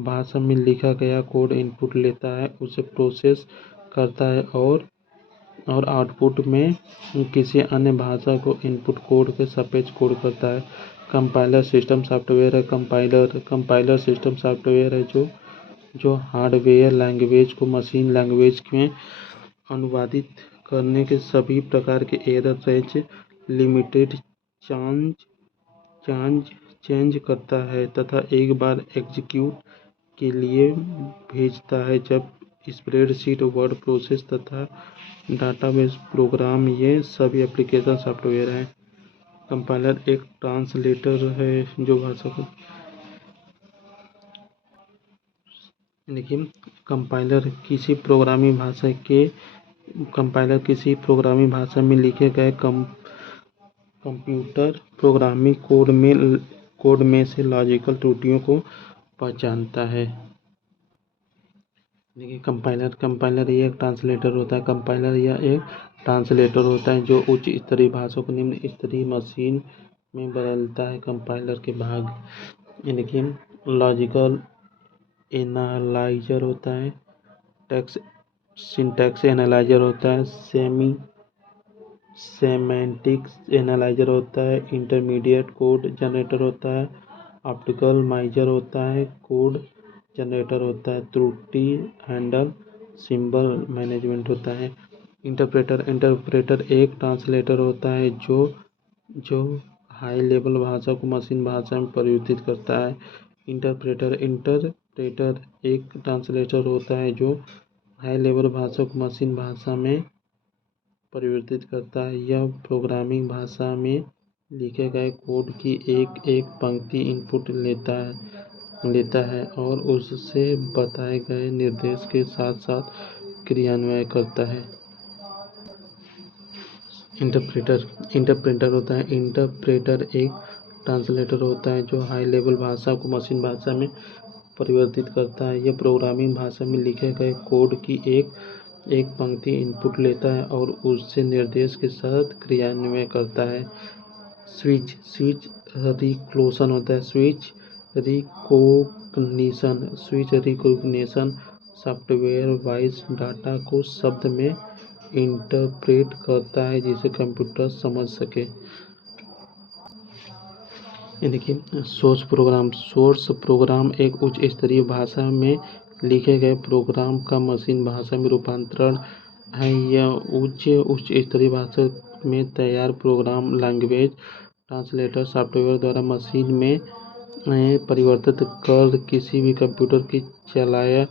भाषा में लिखा गया कोड इनपुट लेता है, उसे प्रोसेस करता है और आउटपुट में किसी अन्य भाषा को इनपुट कोड के सापेक्ष कोड करता है। कंपाइलर सिस्टम सॉफ्टवेयर है। कंपाइलर सिस्टम सॉफ्टवेयर है जो हार्डवेयर लैंग्वेज को मशीन लैंग्वेज में अनुवादित करने के सभी प्रकार के एरर रेंज लिमिटेड चेंज करता है तथा एक बार एग्जीक्यूट के लिए भेजता है। जब स्प्रेडशीट, वर्ड प्रोसेस तथा डाटाबेस प्रोग्राम ये सभी एप्लीकेशन सॉफ्टवेयर हैं। कंपाइलर एक ट्रांसलेटर है जो भाषा को देखिए कंपाइलर किसी प्रोग्रामिंग भाषा में लिखे गए कंप्यूटर प्रोग्रामिंग कोड में से लॉजिकल त्रुटियों को पहचानता है। देखिए, कंपाइलर यह एक ट्रांसलेटर होता है। कंपाइलर यह एक ट्रांसलेटर होता है जो उच्च स्तरीय भाषा को निम्न स्तरीय मशीन में बदलता है। कंपाइलर के भाग देखिए, लॉजिकल एनालाइजर होता है, सिंटैक्स एनालाइजर होता है, सेमेंटिक्स एनालाइजर होता है, इंटरमीडिएट कोड जनरेटर होता है, ऑप्टिकल माइजर होता है, कोड जनरेटर होता है, त्रुटि हैंडल सिंबल मैनेजमेंट होता है। इंटरप्रेटर एक ट्रांसलेटर होता है जो हाई लेवल भाषा को मशीन भाषा में परिवर्तित करता है। इंटरप्रेटर एक ट्रांसलेटर होता है जो हाई लेवल भाषा को मशीन भाषा में परिवर्तित करता है। यह प्रोग्रामिंग भाषा में लिखे गए कोड की एक पंक्ति इनपुट लेता है और उससे बताए गए निर्देश के साथ साथ क्रियान्वयन करता है। इंटरप्रेटर होता है। इंटरप्रेटर एक ट्रांसलेटर होता है जो हाई लेवल भाषा को मशीन भाषा में परिवर्तित करता है। यह प्रोग्रामिंग भाषा में लिखे गए कोड की एक एक पंक्ति इनपुट लेता है और उससे निर्देश के साथ क्रियान्वयन करता है। स्विच रिक्लोशन होता है। Switch recognition software voice data को शब्द में इंटरप्रेट करता है जिसे कंप्यूटर समझ सके। देखिए, सोर्स प्रोग्राम एक उच्च स्तरीय भाषा में लिखे गए प्रोग्राम का मशीन भाषा में रूपांतरण है। यह उच्च स्तरीय भाषा में तैयार प्रोग्राम लैंग्वेज ट्रांसलेटर सॉफ्टवेयर द्वारा मशीन में परिवर्तित कर किसी भी कंप्यूटर की चलाया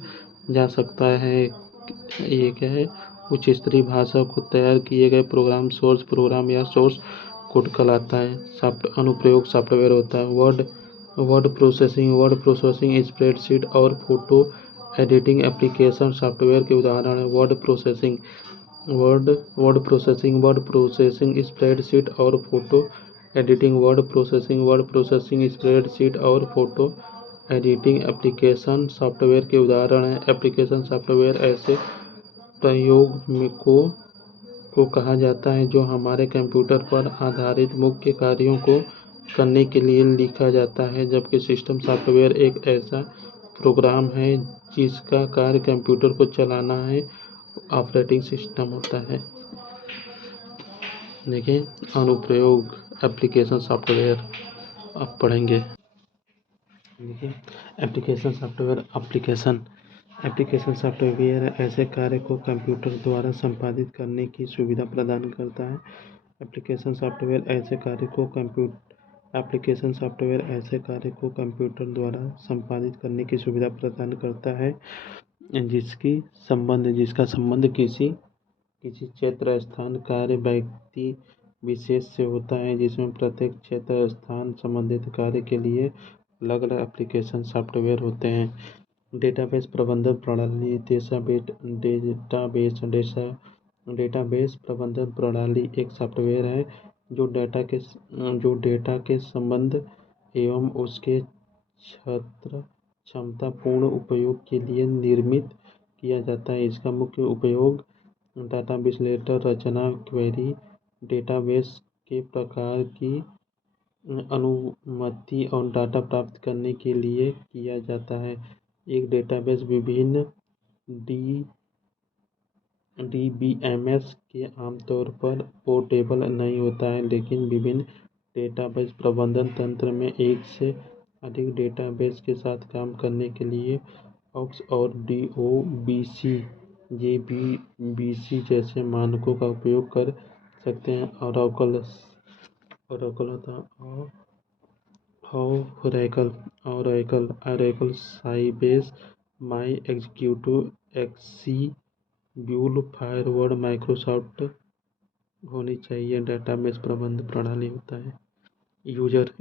जा सकता है। ये क्या है? उच्च स्तरीय भाषा को तैयार किए गए प्रोग्राम सोर्स प्रोग्राम या सोर्स कोड कहलाता है। अनुप्रयोग सॉफ्टवेयर होता है। वर्ड प्रोसेसिंग स्प्रेडशीट और फोटो एडिटिंग एप्लीकेशन सॉफ्टवेयर के उदाहरण है। वर्ड प्रोसेसिंग स्प्रेडशीट और फोटो एडिटिंग स्प्रेडशीट और फोटो एडिटिंग एप्लीकेशन सॉफ्टवेयर के उदाहरण हैं। एप्लीकेशन सॉफ्टवेयर ऐसे प्रयोग को कहा जाता है जो हमारे कंप्यूटर पर आधारित मुख्य कार्यों को करने के लिए लिखा जाता है, जबकि सिस्टम सॉफ्टवेयर एक ऐसा प्रोग्राम है जिसका कार्य कंप्यूटर को चलाना है, ऑपरेटिंग सिस्टम होता है। देखिए, अनुप्रयोग एप्लीकेशन सॉफ्टवेयर अब पढ़ेंगे। देखिए, एप्लीकेशन सॉफ्टवेयर ऐसे कार्य को कंप्यूटर द्वारा संपादित करने की सुविधा प्रदान करता है। एप्लीकेशन सॉफ्टवेयर ऐसे कार्य को कंप्यूटर द्वारा संपादित करने की सुविधा प्रदान करता है जिसका संबंध किसी क्षेत्र स्थान कार्य व्यक्ति विशेष से होता है, जिसमें प्रत्येक क्षेत्र स्थान संबंधित कार्य के लिए अलग अलग एप्लीकेशन सॉफ्टवेयर होते हैं। डेटाबेस प्रबंधन प्रणाली डेटाबेस प्रबंधन प्रणाली एक सॉफ्टवेयर है जो डेटा के संबंध एवं उसके क्षमतापूर्ण उपयोग के लिए निर्मित किया जाता है। इसका मुख्य उपयोग डाटा विश्लेषण, रचना, क्वेरी, डेटाबेस के प्रकार की अनुमति और डाटा प्राप्त करने के लिए किया जाता है। एक डेटाबेस विभिन्न डीबीएमएस के आमतौर पर पोर्टेबल नहीं होता है, लेकिन विभिन्न डेटाबेस प्रबंधन तंत्र में एक से अधिक डेटाबेस के साथ काम करने के लिए ऑक्स और डीओबीसी जेबीसी जैसे मानकों का उपयोग कर सकते हैं। ओरेकल साइबेस, माई एग्जीक्यूटिव, एक्सीब्यूल, फायरवॉल, माइक्रोसॉफ्ट होनी चाहिए। डेटाबेस प्रबंधन प्रणाली होता है। यूजर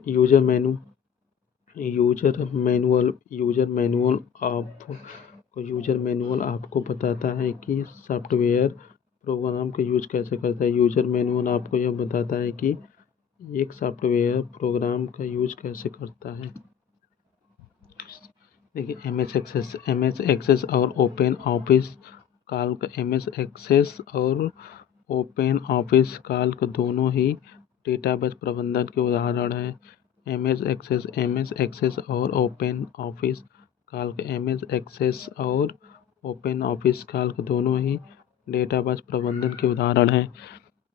मैनुअल आपको बताता है कि सॉफ्टवेयर प्रोग्राम का यूज कैसे करता है। यूजर मैनुअल आपको यह बताता है कि एक सॉफ्टवेयर प्रोग्राम का यूज कैसे करता है। देखिए, एमएस एक्सेस और ओपन ऑफिस कैल्क दोनों ही डेटाबेस प्रबंधन के उदाहरण हैं। एमएस एक्सेस और ओपन ऑफिस कैल्क दोनों ही डेटाबेस प्रबंधन के उदाहरण हैं।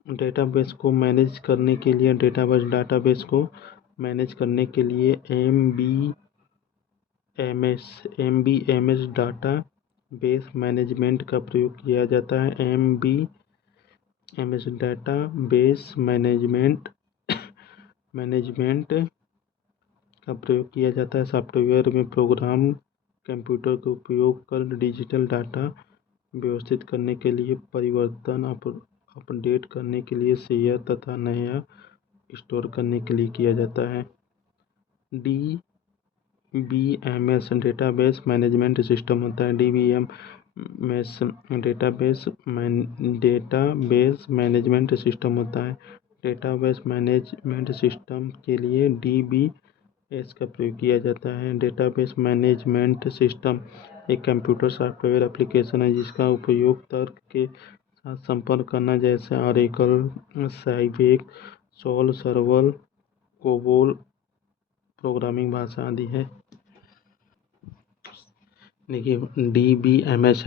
डेटाबेस को मैनेज करने के लिए एमबीएमएस डाटा बेस मैनेजमेंट का प्रयोग किया जाता है। एमबीएमएस डाटा बेस मैनेजमेंट का प्रयोग किया जाता है। सॉफ्टवेयर में प्रोग्राम कंप्यूटर का उपयोग कर डिजिटल डाटा व्यवस्थित करने के लिए, परिवर्तन अपडेट करने के लिए, शेयर तथा नया स्टोर करने के लिए किया जाता है। डीबीएमएस डेटाबेस मैनेजमेंट सिस्टम होता है। डीबीएमएस डेटाबेस मैनेजमेंट सिस्टम होता है। डेटाबेस मैनेजमेंट सिस्टम के लिए डीबीएस का प्रयोग किया जाता है। डेटाबेस मैनेजमेंट सिस्टम एक कंप्यूटर सॉफ्टवेयर एप्लीकेशन है जिसका उपयोग तर्क के साथ संपर्क करना जैसे ऑरेकल, साइबेक, सोल, सर्वल, कोबोल प्रोग्रामिंग भाषा आदि है। देखिए डीबीएमएस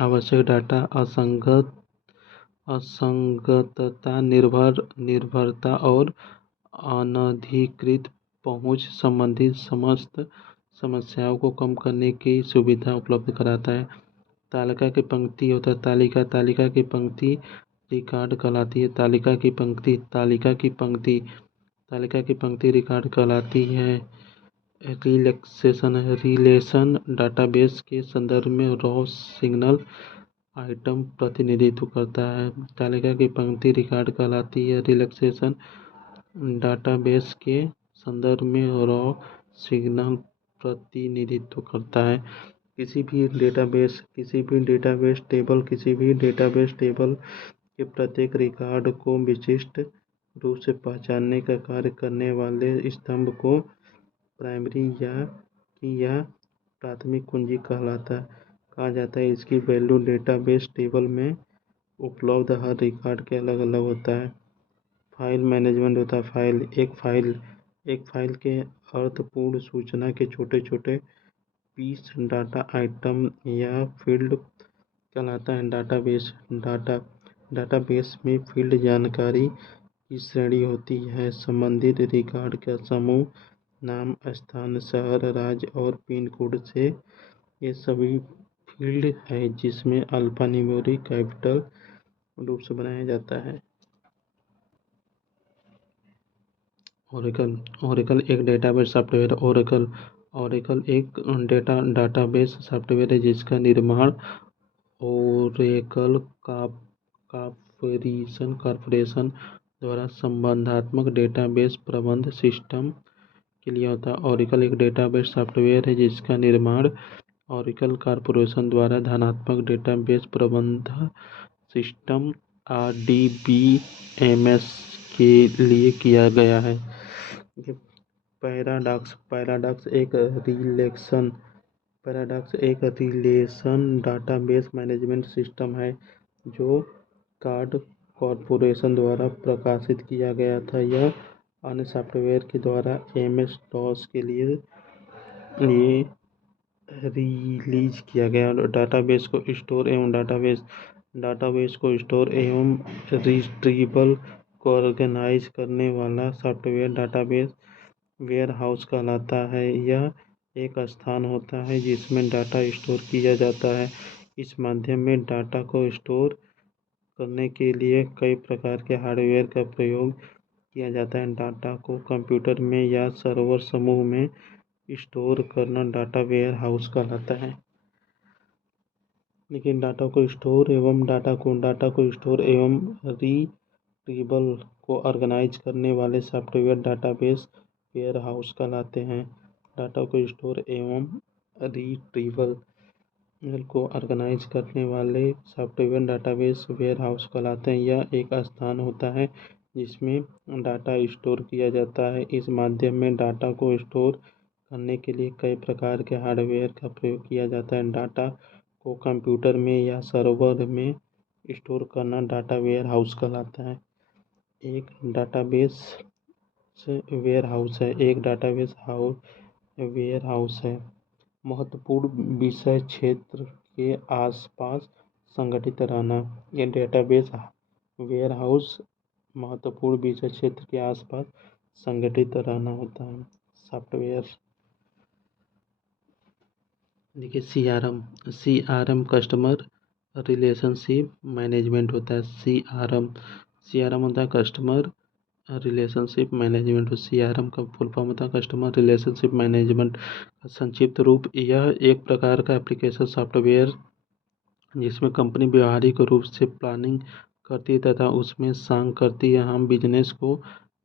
आवश्यक डाटा असंगतता, निर्भरता और अनधिकृत पहुंच संबंधित समस्त समस्याओं को कम करने की सुविधा उपलब्ध कराता है। तालिका की पंक्ति होता है तालिका की पंक्ति रिकॉर्ड कहलाती है। तालिका की पंक्ति रिकॉर्ड कहलाती है। रिलेशन डाटाबेस के संदर्भ में रॉ सिग्नल आइटम प्रतिनिधित्व करता है। तालिका की पंक्ति रिकॉर्ड कहलाती है। रिलेशन डाटाबेस के संदर्भ में रॉ सिग्नल प्रतिनिधित्व करता है। किसी भी डेटाबेस टेबल के प्रत्येक रिकॉर्ड को विशिष्ट रूप से पहचानने का कार्य करने वाले स्तंभ को प्राइमरी या प्राथमिक कुंजी कहा जाता है। इसकी वैल्यू डेटाबेस टेबल में उपलब्ध हर रिकॉर्ड के अलग अलग होता है। फाइल मैनेजमेंट होता है। एक फाइल के अर्थपूर्ण सूचना के छोटे छोटे पीस डाटा आइटम या फील्ड कहलाता है। डाटाबेस में फील्ड जानकारी की श्रेणी होती है। संबंधित रिकॉर्ड का समूह, नाम, स्थान, शहर, राज्य और पिन कोड से ये सभी फील्ड है जिसमें अल्फान्यूमेरिक कैपिटल रूप से बनाया जाता है। ओरेकल एक डेटाबेस सॉफ्टवेयर ओरेकल एक डाटाबेस सॉफ्टवेयर है जिसका निर्माण ओरेकल कॉर्पोरेशन द्वारा संबंधात्मक डेटाबेस प्रबंधन सिस्टम के लिए होता है। ओरेकल एक डेटाबेस सॉफ्टवेयर है जिसका निर्माण ओरेकल कॉर्पोरेशन द्वारा धनात्मक डेटाबेस प्रबंधन सिस्टम RDBMS के लिए किया गया है। पैराडॉक्स एक रिलेशन डाटाबेस मैनेजमेंट सिस्टम है जो कार्ड कॉर्पोरेशन द्वारा प्रकाशित किया गया था। यह अन्य सॉफ्टवेयर के द्वारा MS-DOS के लिए रिलीज किया गया। डाटाबेस को स्टोर एवं रिट्रीवल को ऑर्गेनाइज करने वाला सॉफ्टवेयर डाटाबेस वेयरहाउस कहलाता है। यह एक स्थान होता है जिसमें डाटा स्टोर किया जाता है। इस माध्यम में डाटा को स्टोर करने के लिए कई प्रकार के हार्डवेयर का प्रयोग किया जाता है। डाटा को कंप्यूटर में या सर्वर समूह में स्टोर करना डाटा वेयरहाउस कहलाता है। लेकिन डाटा को स्टोर एवं रिट्रीवल को ऑर्गेनाइज करने वाले सॉफ्टवेयर डाटाबेस वेयरहाउस कहलाते हैं। डाटा को स्टोर एवं रिट्रीवल को ऑर्गेनाइज करने वाले सॉफ्टवेयर डाटाबेस वेयरहाउस कहलाते हैं। यह एक स्थान होता है जिसमें डाटा स्टोर किया जाता है। इस माध्यम में डाटा को स्टोर करने के लिए कई प्रकार के हार्डवेयर का प्रयोग किया जाता है। डाटा को कंप्यूटर में या सर्वर में स्टोर करना डाटा वेयरहाउस कहलाता है। एक डाटाबेस वेयरहाउस है महत्वपूर्ण विषय क्षेत्र के आसपास संगठित रहना। यह डेटाबेस वेयरहाउस महत्वपूर्ण विषय क्षेत्र के आसपास संगठित रहना होता है। सॉफ्टवेयर देखिए CRM कस्टमर रिलेशनशिप मैनेजमेंट होता है। CRM होता है कस्टमर रिलेशनशिप मैनेजमेंट। CRM का फुल फॉर्म होता है कस्टमर रिलेशनशिप मैनेजमेंट का संक्षिप्त रूप। यह एक प्रकार का एप्लीकेशन सॉफ्टवेयर जिसमें कंपनी व्यवहारिक रूप से प्लानिंग करती है तथा उसमें सांग करती है हम बिजनेस को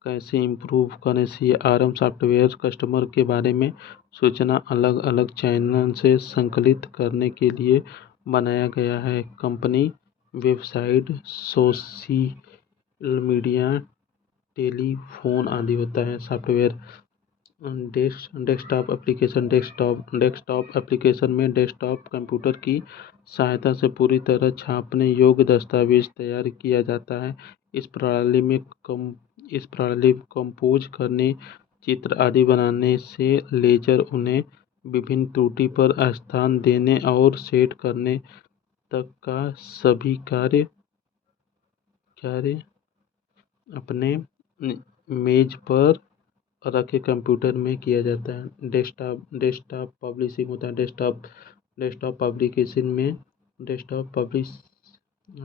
कैसे इम्प्रूव करें। CRM सॉफ्टवेयर कस्टमर के बारे में सूचना अलग अलग चैनल से संकलित करने के लिए बनाया गया है। Company website, social media, telephone आदि होता है। Software desktop application desktop application में डेस्कटॉप कंप्यूटर की सहायता से पूरी तरह छापने योग्य दस्तावेज तैयार किया जाता है। इस प्रणाली कंपोज करने, चित्र आदि बनाने से लेकर उन्हें विभिन्न त्रुटि पर स्थान देने और सेट करने तक का सभी कार्य अपने मेज पर रखे कंप्यूटर में किया जाता है। डेस्कटॉप पब्लिशिंग होता है। डेस्कटॉप पब्लिकेशन में डेस्कटॉप पब्लिश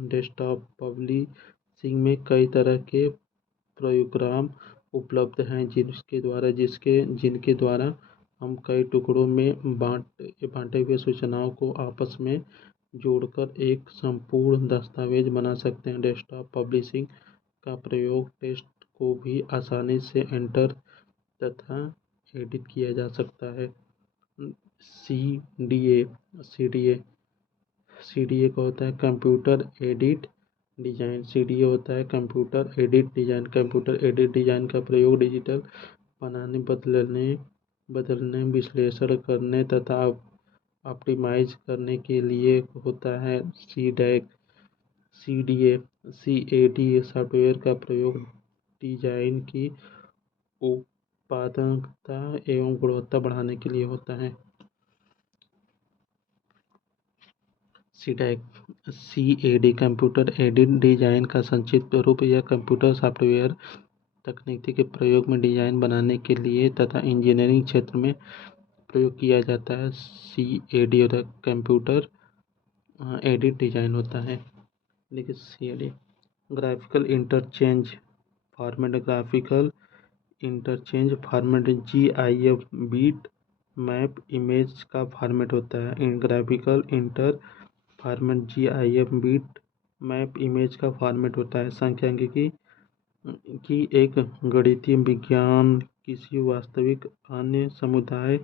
डेस्कटॉप पब्लिशिंग में कई तरह के प्रोग्राम उपलब्ध हैं जिनके द्वारा हम कई टुकड़ों में बांटे हुए सूचनाओं को आपस में जोड़कर एक संपूर्ण दस्तावेज बना सकते हैं। डेस्कटॉप पब्लिशिंग का प्रयोग टेक्स्ट को भी आसानी से एंटर तथा एडिट किया जा सकता है। CDA CDA CDA का होता है कंप्यूटर एडिट डिजाइन। CDA होता है computer edit design. Computer edit design का प्रयोग डिजिटल बनाने, बदलने, विश्लेषण करने तथा ऑप्टिमाइज करने के लिए होता है। CAD सॉफ्टवेयर का प्रयोग डिजाइन की उत्पादकता एवं गुणवत्ता बढ़ाने के लिए होता है। CAD कंप्यूटर एडिट डिजाइन का संक्षिप्त रूप। यह कंप्यूटर सॉफ्टवेयर तकनीक के प्रयोग में डिजाइन बनाने के लिए तथा इंजीनियरिंग क्षेत्र में प्रयोग किया जाता है। CAD होता है कंप्यूटर एडिट डिजाइन होता है। देखिए CAD graphical interchange format GIF bit map image का फॉर्मेट होता है। Graphical inter format GIF bit map image का फॉर्मेट होता है। सांख्यिकी की एक गणितीय विज्ञान किसी वास्तविक अन्य समुदाय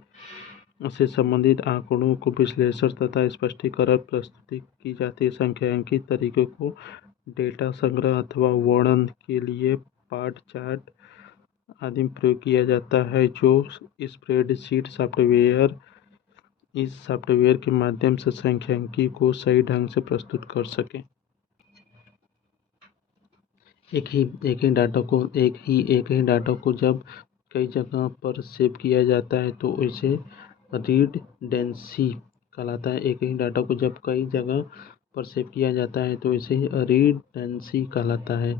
से संबंधित आंकड़ों को विश्लेषण तथा स्पष्टीकरण प्रस्तुत की जाती है। सांख्यिकी तरीकों को डेटा संग्रह अथवा वर्णन के लिए पार्ट चार्ट आदि में प्रयोग किया जाता है जो स्प्रेडशीट इस सॉफ्टवेयर के माध्यम से सांख्यिकी को सही ढंग से प्रस्तुत कर सके। एक ही डाटा को जब कई जगह पर सेव किया जाता है तो इसे रिडंडेंसी कहलाता है। एक ही डाटा को जब कई जगह पर सेव किया जाता है तो इसे रिडंडेंसी कहलाता है।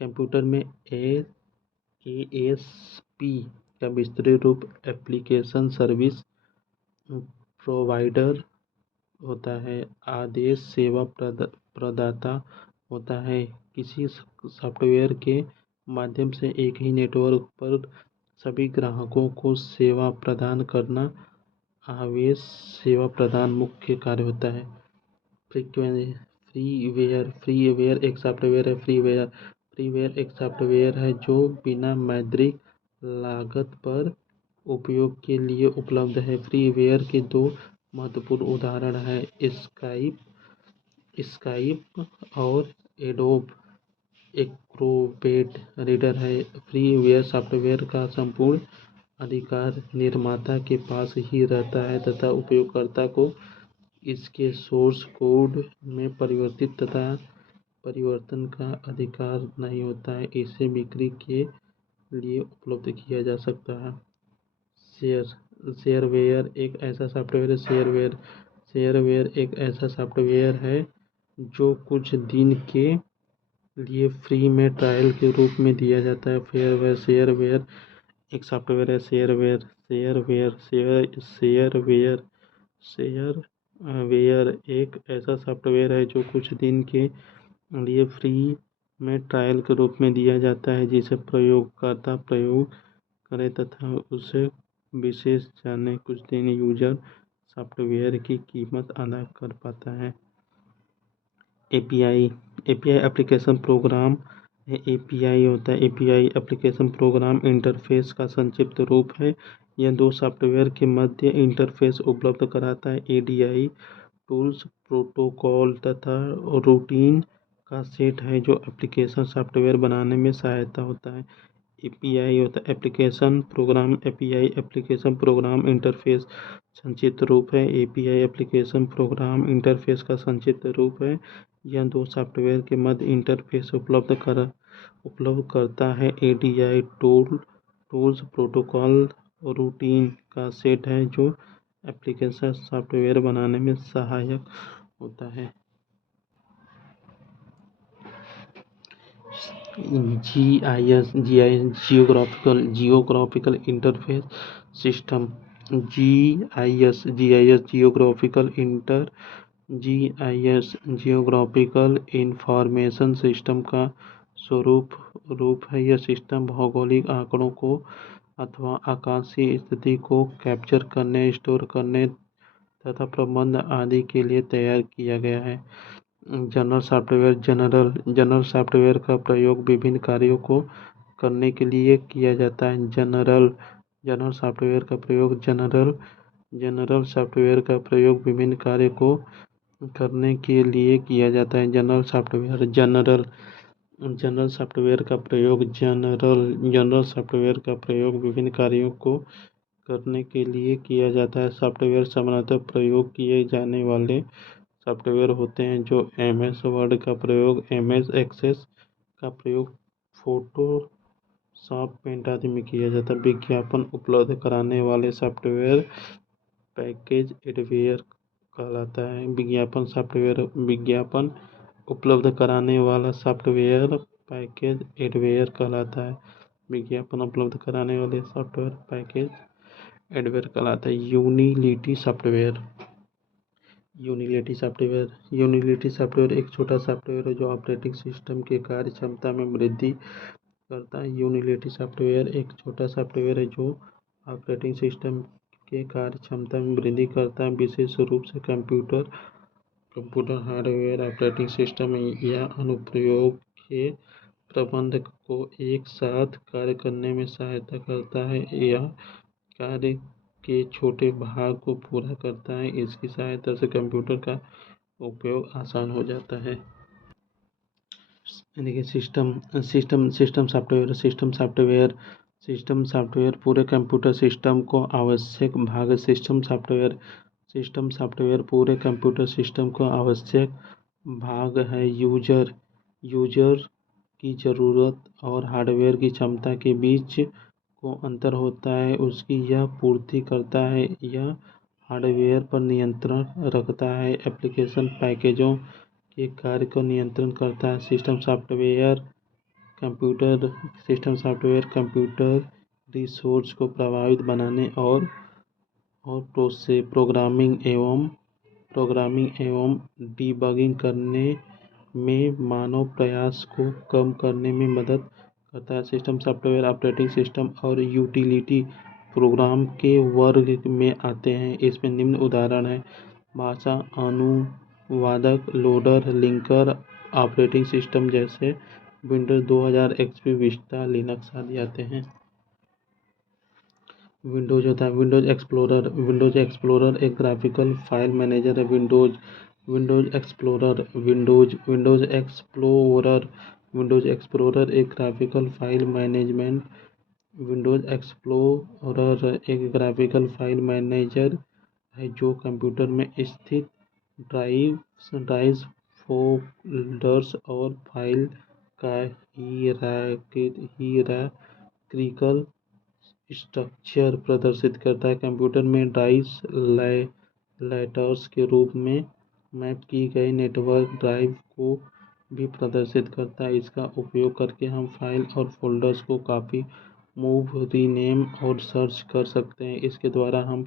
कंप्यूटर में ASP का विस्तृत रूप एप्लीकेशन सर्विस प्रोवाइडर होता है। आदेश सेवा प्रदाता होता है। किसी सॉफ्टवेयर के माध्यम से एक ही नेटवर्क पर सभी ग्राहकों को सेवा प्रदान करना आदेश सेवा प्रदान मुख्य कार्य होता है। फ्रीवेयर एक सॉफ्टवेयर है जो बिना मौद्रिक लागत पर उपयोग के लिए उपलब्ध है। फ्रीवेयर के दो महत्वपूर्ण उदाहरण हैं स्काइप और एडोब एक्रोबैट रीडर है। फ्रीवेयर सॉफ्टवेयर का संपूर्ण अधिकार निर्माता के पास ही रहता है तथा उपयोगकर्ता को इसके सोर्स कोड में परिवर्तन का अधिकार नहीं होता है। इसे बिक्री के लिए उपलब्ध किया जा सकता है। शेयरवेयर एक ऐसा सॉफ्टवेयर है जो कुछ दिन के लिए फ्री में ट्रायल के रूप में दिया जाता है। शेयरवेयर एक सॉफ्टवेयर है। शेयरवेयर एक ऐसा सॉफ्टवेयर है जो कुछ दिन के लिए फ्री में ट्रायल के रूप में दिया जाता है जिसे प्रयोगकर्ता प्रयोग करे तथा उसे विशेष जाने कुछ दिन यूजर सॉफ्टवेयर की कीमत अदा कर पाता है। API एप्लीकेशन प्रोग्राम API होता है। API एप्लीकेशन प्रोग्राम इंटरफेस का संक्षिप्त रूप है। यह दो सॉफ्टवेयर के मध्य इंटरफेस उपलब्ध कराता है। ADI टूल्स प्रोटोकॉल तथा रूटीन का सेट है जो एप्लीकेशन सॉफ्टवेयर बनाने में सहायता होता है। एपीआई होता है application program, API application program interface संक्षिप्त रूप है। एपीआई एप्लीकेशन प्रोग्राम इंटरफेस का संक्षिप्त रूप है। यह दो सॉफ्टवेयर के मध्य इंटरफेस उपलब्ध करता है। एडीआई टूल्स प्रोटोकॉल रूटीन का सेट है जो एप्लीकेशन सॉफ्टवेयर बनाने में सहायक होता है। GIS geographical interface system. GIS geographical information system का रूप है। यह सिस्टम भौगोलिक आंकड़ों को अथवा आकाशीय स्थिति को कैप्चर करने, स्टोर करने तथा प्रबंधन आदि के लिए तैयार किया गया है। जनरल सॉफ्टवेयर का प्रयोग विभिन्न कार्यों को करने के लिए किया जाता है। जनरल सॉफ्टवेयर का प्रयोग विभिन्न कार्य को करने के लिए किया जाता है। जनरल सॉफ्टवेयर का प्रयोग विभिन्न कार्यों को करने के लिए किया जाता है। सॉफ्टवेयर सामान्यतः प्रयोग किए जाने वाले सॉफ्टवेयर होते हैं जो एमएस वर्ड का प्रयोग, एमएस एक्सेस का प्रयोग, फोटोशॉप, पेंट आदि में किया जाता है। विज्ञापन उपलब्ध कराने वाले सॉफ्टवेयर पैकेज एडवेयर कहलाता है। विज्ञापन उपलब्ध कराने वाला सॉफ्टवेयर पैकेज एडवेयर कहलाता है। विज्ञापन उपलब्ध कराने वाले सॉफ्टवेयर पैकेज एडवेयर कहलाता है। यूटिलिटी सॉफ्टवेयर एक छोटा सॉफ्टवेयर है जो ऑपरेटिंग सिस्टम के कार्य क्षमता में वृद्धि करता है। यूटिलिटी सॉफ्टवेयर एक छोटा सॉफ्टवेयर है जो ऑपरेटिंग सिस्टम के कार्य क्षमता में वृद्धि करता है। विशेष रूप से कंप्यूटर हार्डवेयर, ऑपरेटिंग सिस्टम या अनुप्रयोग के प्रबंधन को एक साथ कार्य करने में सहायता करता है या कार्य के छोटे भाग को पूरा करता है। इसकी सहायता से कंप्यूटर का उपयोग आसान हो जाता है। यानी कि सिस्टम सॉफ्टवेयर पूरे कंप्यूटर सिस्टम को आवश्यक भाग। सिस्टम सॉफ्टवेयर पूरे कंप्यूटर सिस्टम को आवश्यक भाग है। यूजर की ज़रूरत और हार्डवेयर की क्षमता के बीच को अंतर होता है, उसकी यह पूर्ति करता है। यह हार्डवेयर पर नियंत्रण रखता है, एप्लीकेशन पैकेजों के कार्य को नियंत्रण करता है। सिस्टम सॉफ्टवेयर कंप्यूटर रिसोर्स को प्रभावित बनाने और प्रोग्रामिंग एवं डीबगिंग करने में मानव प्रयास को कम करने में मदद करता है। सिस्टम सॉफ्टवेयर ऑपरेटिंग सिस्टम और यूटिलिटी प्रोग्राम के वर्ग में आते हैं। इसमें निम्न उदाहरण हैं: भाषा अनुवादक, लोडर, लिंकर, ऑपरेटिंग सिस्टम जैसे विंडोज 2000 एक्सपी, विस्टा, लिनक्स आदि आते हैं। विंडोज होता है विंडोज एक्सप्लोरर एक ग्राफिकल फाइल मैनेजर है। विंडोज एक्सप्लोरर एक ग्राफिकल फाइल मैनेजमेंट एक ग्राफिकल फाइल मैनेजर है जो कंप्यूटर में स्थित ड्राइव्स, फोल्डर्स और फाइल का हीरार्किकल स्ट्रक्चर प्रदर्शित करता है। कंप्यूटर में ड्राइव्स लैडर्स के रूप में मैप की गई नेटवर्क ड्राइव को भी प्रदर्शित करता है। इसका उपयोग करके हम फाइल और फोल्डर्स को कॉपी, मूव, रीनेम और सर्च कर सकते हैं। इसके द्वारा हम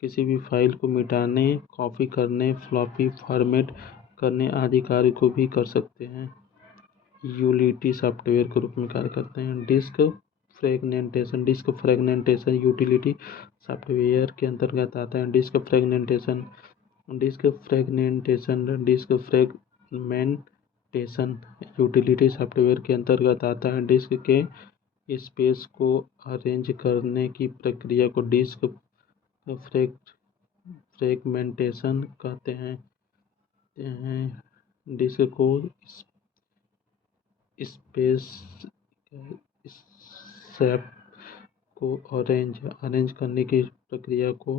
किसी भी फाइल को मिटाने, कॉपी करने, फ्लॉपी फॉर्मेट करने आदि कार्य को भी कर सकते हैं। यूटिलिटी सॉफ्टवेयर के रूप में कार्य करते हैं। डिस्क फ्रेगमेंटेशन यूटिलिटी सॉफ्टवेयर के अंतर्गत आता है। डिस्क फ्रेगमेंटेशन यूटिलिटी सॉफ्टवेयर के अंतर्गत आता है। डिस्क के स्पेस को अरेंज करने की प्रक्रिया को डिस्क फ्रेगमेंटेशन कहते हैं। डिस्क को स्वैप को अरेंज करने की प्रक्रिया को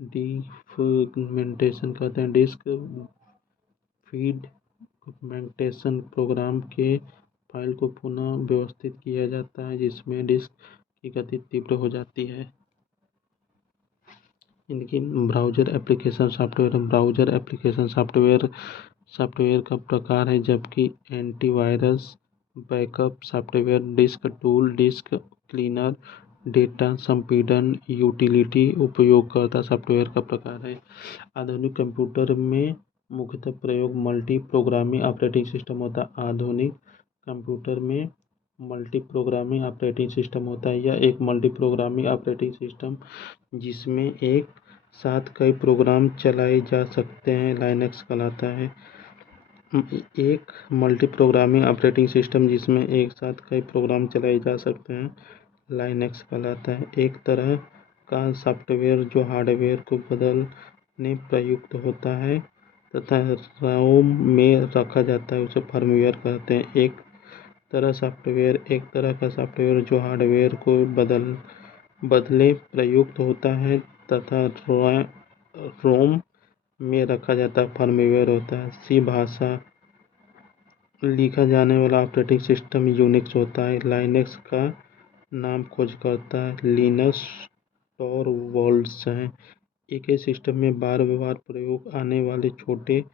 डीफ्रेगमेंटेशन कहते हैं। डिस्क फ्रेगमेंटेशन प्रोग्राम के फाइल को पुनः व्यवस्थित किया जाता है जिसमें डिस्क की गति तीव्र हो जाती है। इनकी ब्राउज़र एप्लीकेशन सॉफ्टवेयर का प्रकार है, जबकि antivirus, backup software, disk tool, disk cleaner, data संपीड़न यूटिलिटी उपयोगकर्ता सॉफ्टवेयर का प्रकार है। आधुनिक कंप्यूटर में मुख्यतः प्रयोग मल्टी प्रोग्रामिंग ऑपरेटिंग सिस्टम होता है। आधुनिक कंप्यूटर में मल्टी प्रोग्रामिंग ऑपरेटिंग सिस्टम होता है। यह एक मल्टी प्रोग्रामिंग ऑपरेटिंग सिस्टम जिसमें एक साथ कई प्रोग्राम चलाए जा सकते हैं लाइनक्स कहलाता है। एक मल्टी प्रोग्रामिंग ऑपरेटिंग सिस्टम जिसमें एक साथ कई प्रोग्राम चलाए जा सकते हैं लाइनक्स कहलाता है। एक तरह का सॉफ्टवेयर जो हार्डवेयर को बदलने प्रयुक्त होता है तथा रोम में रखा जाता है उसे फर्मवेयर कहते हैं। एक तरह का सॉफ्टवेयर जो हार्डवेयर को बदले प्रयुक्त होता है तथा रोम में रखा जाता है फर्मवेयर होता है। सी भाषा लिखा जाने वाला ऑपरेटिंग सिस्टम यूनिक्स होता है। लाइनक्स का नाम खोजकर्ता लिनस टॉरवाल्ड्स हैं। एक ही सिस्टम में बार बार प्रयोग आने वाले छोटे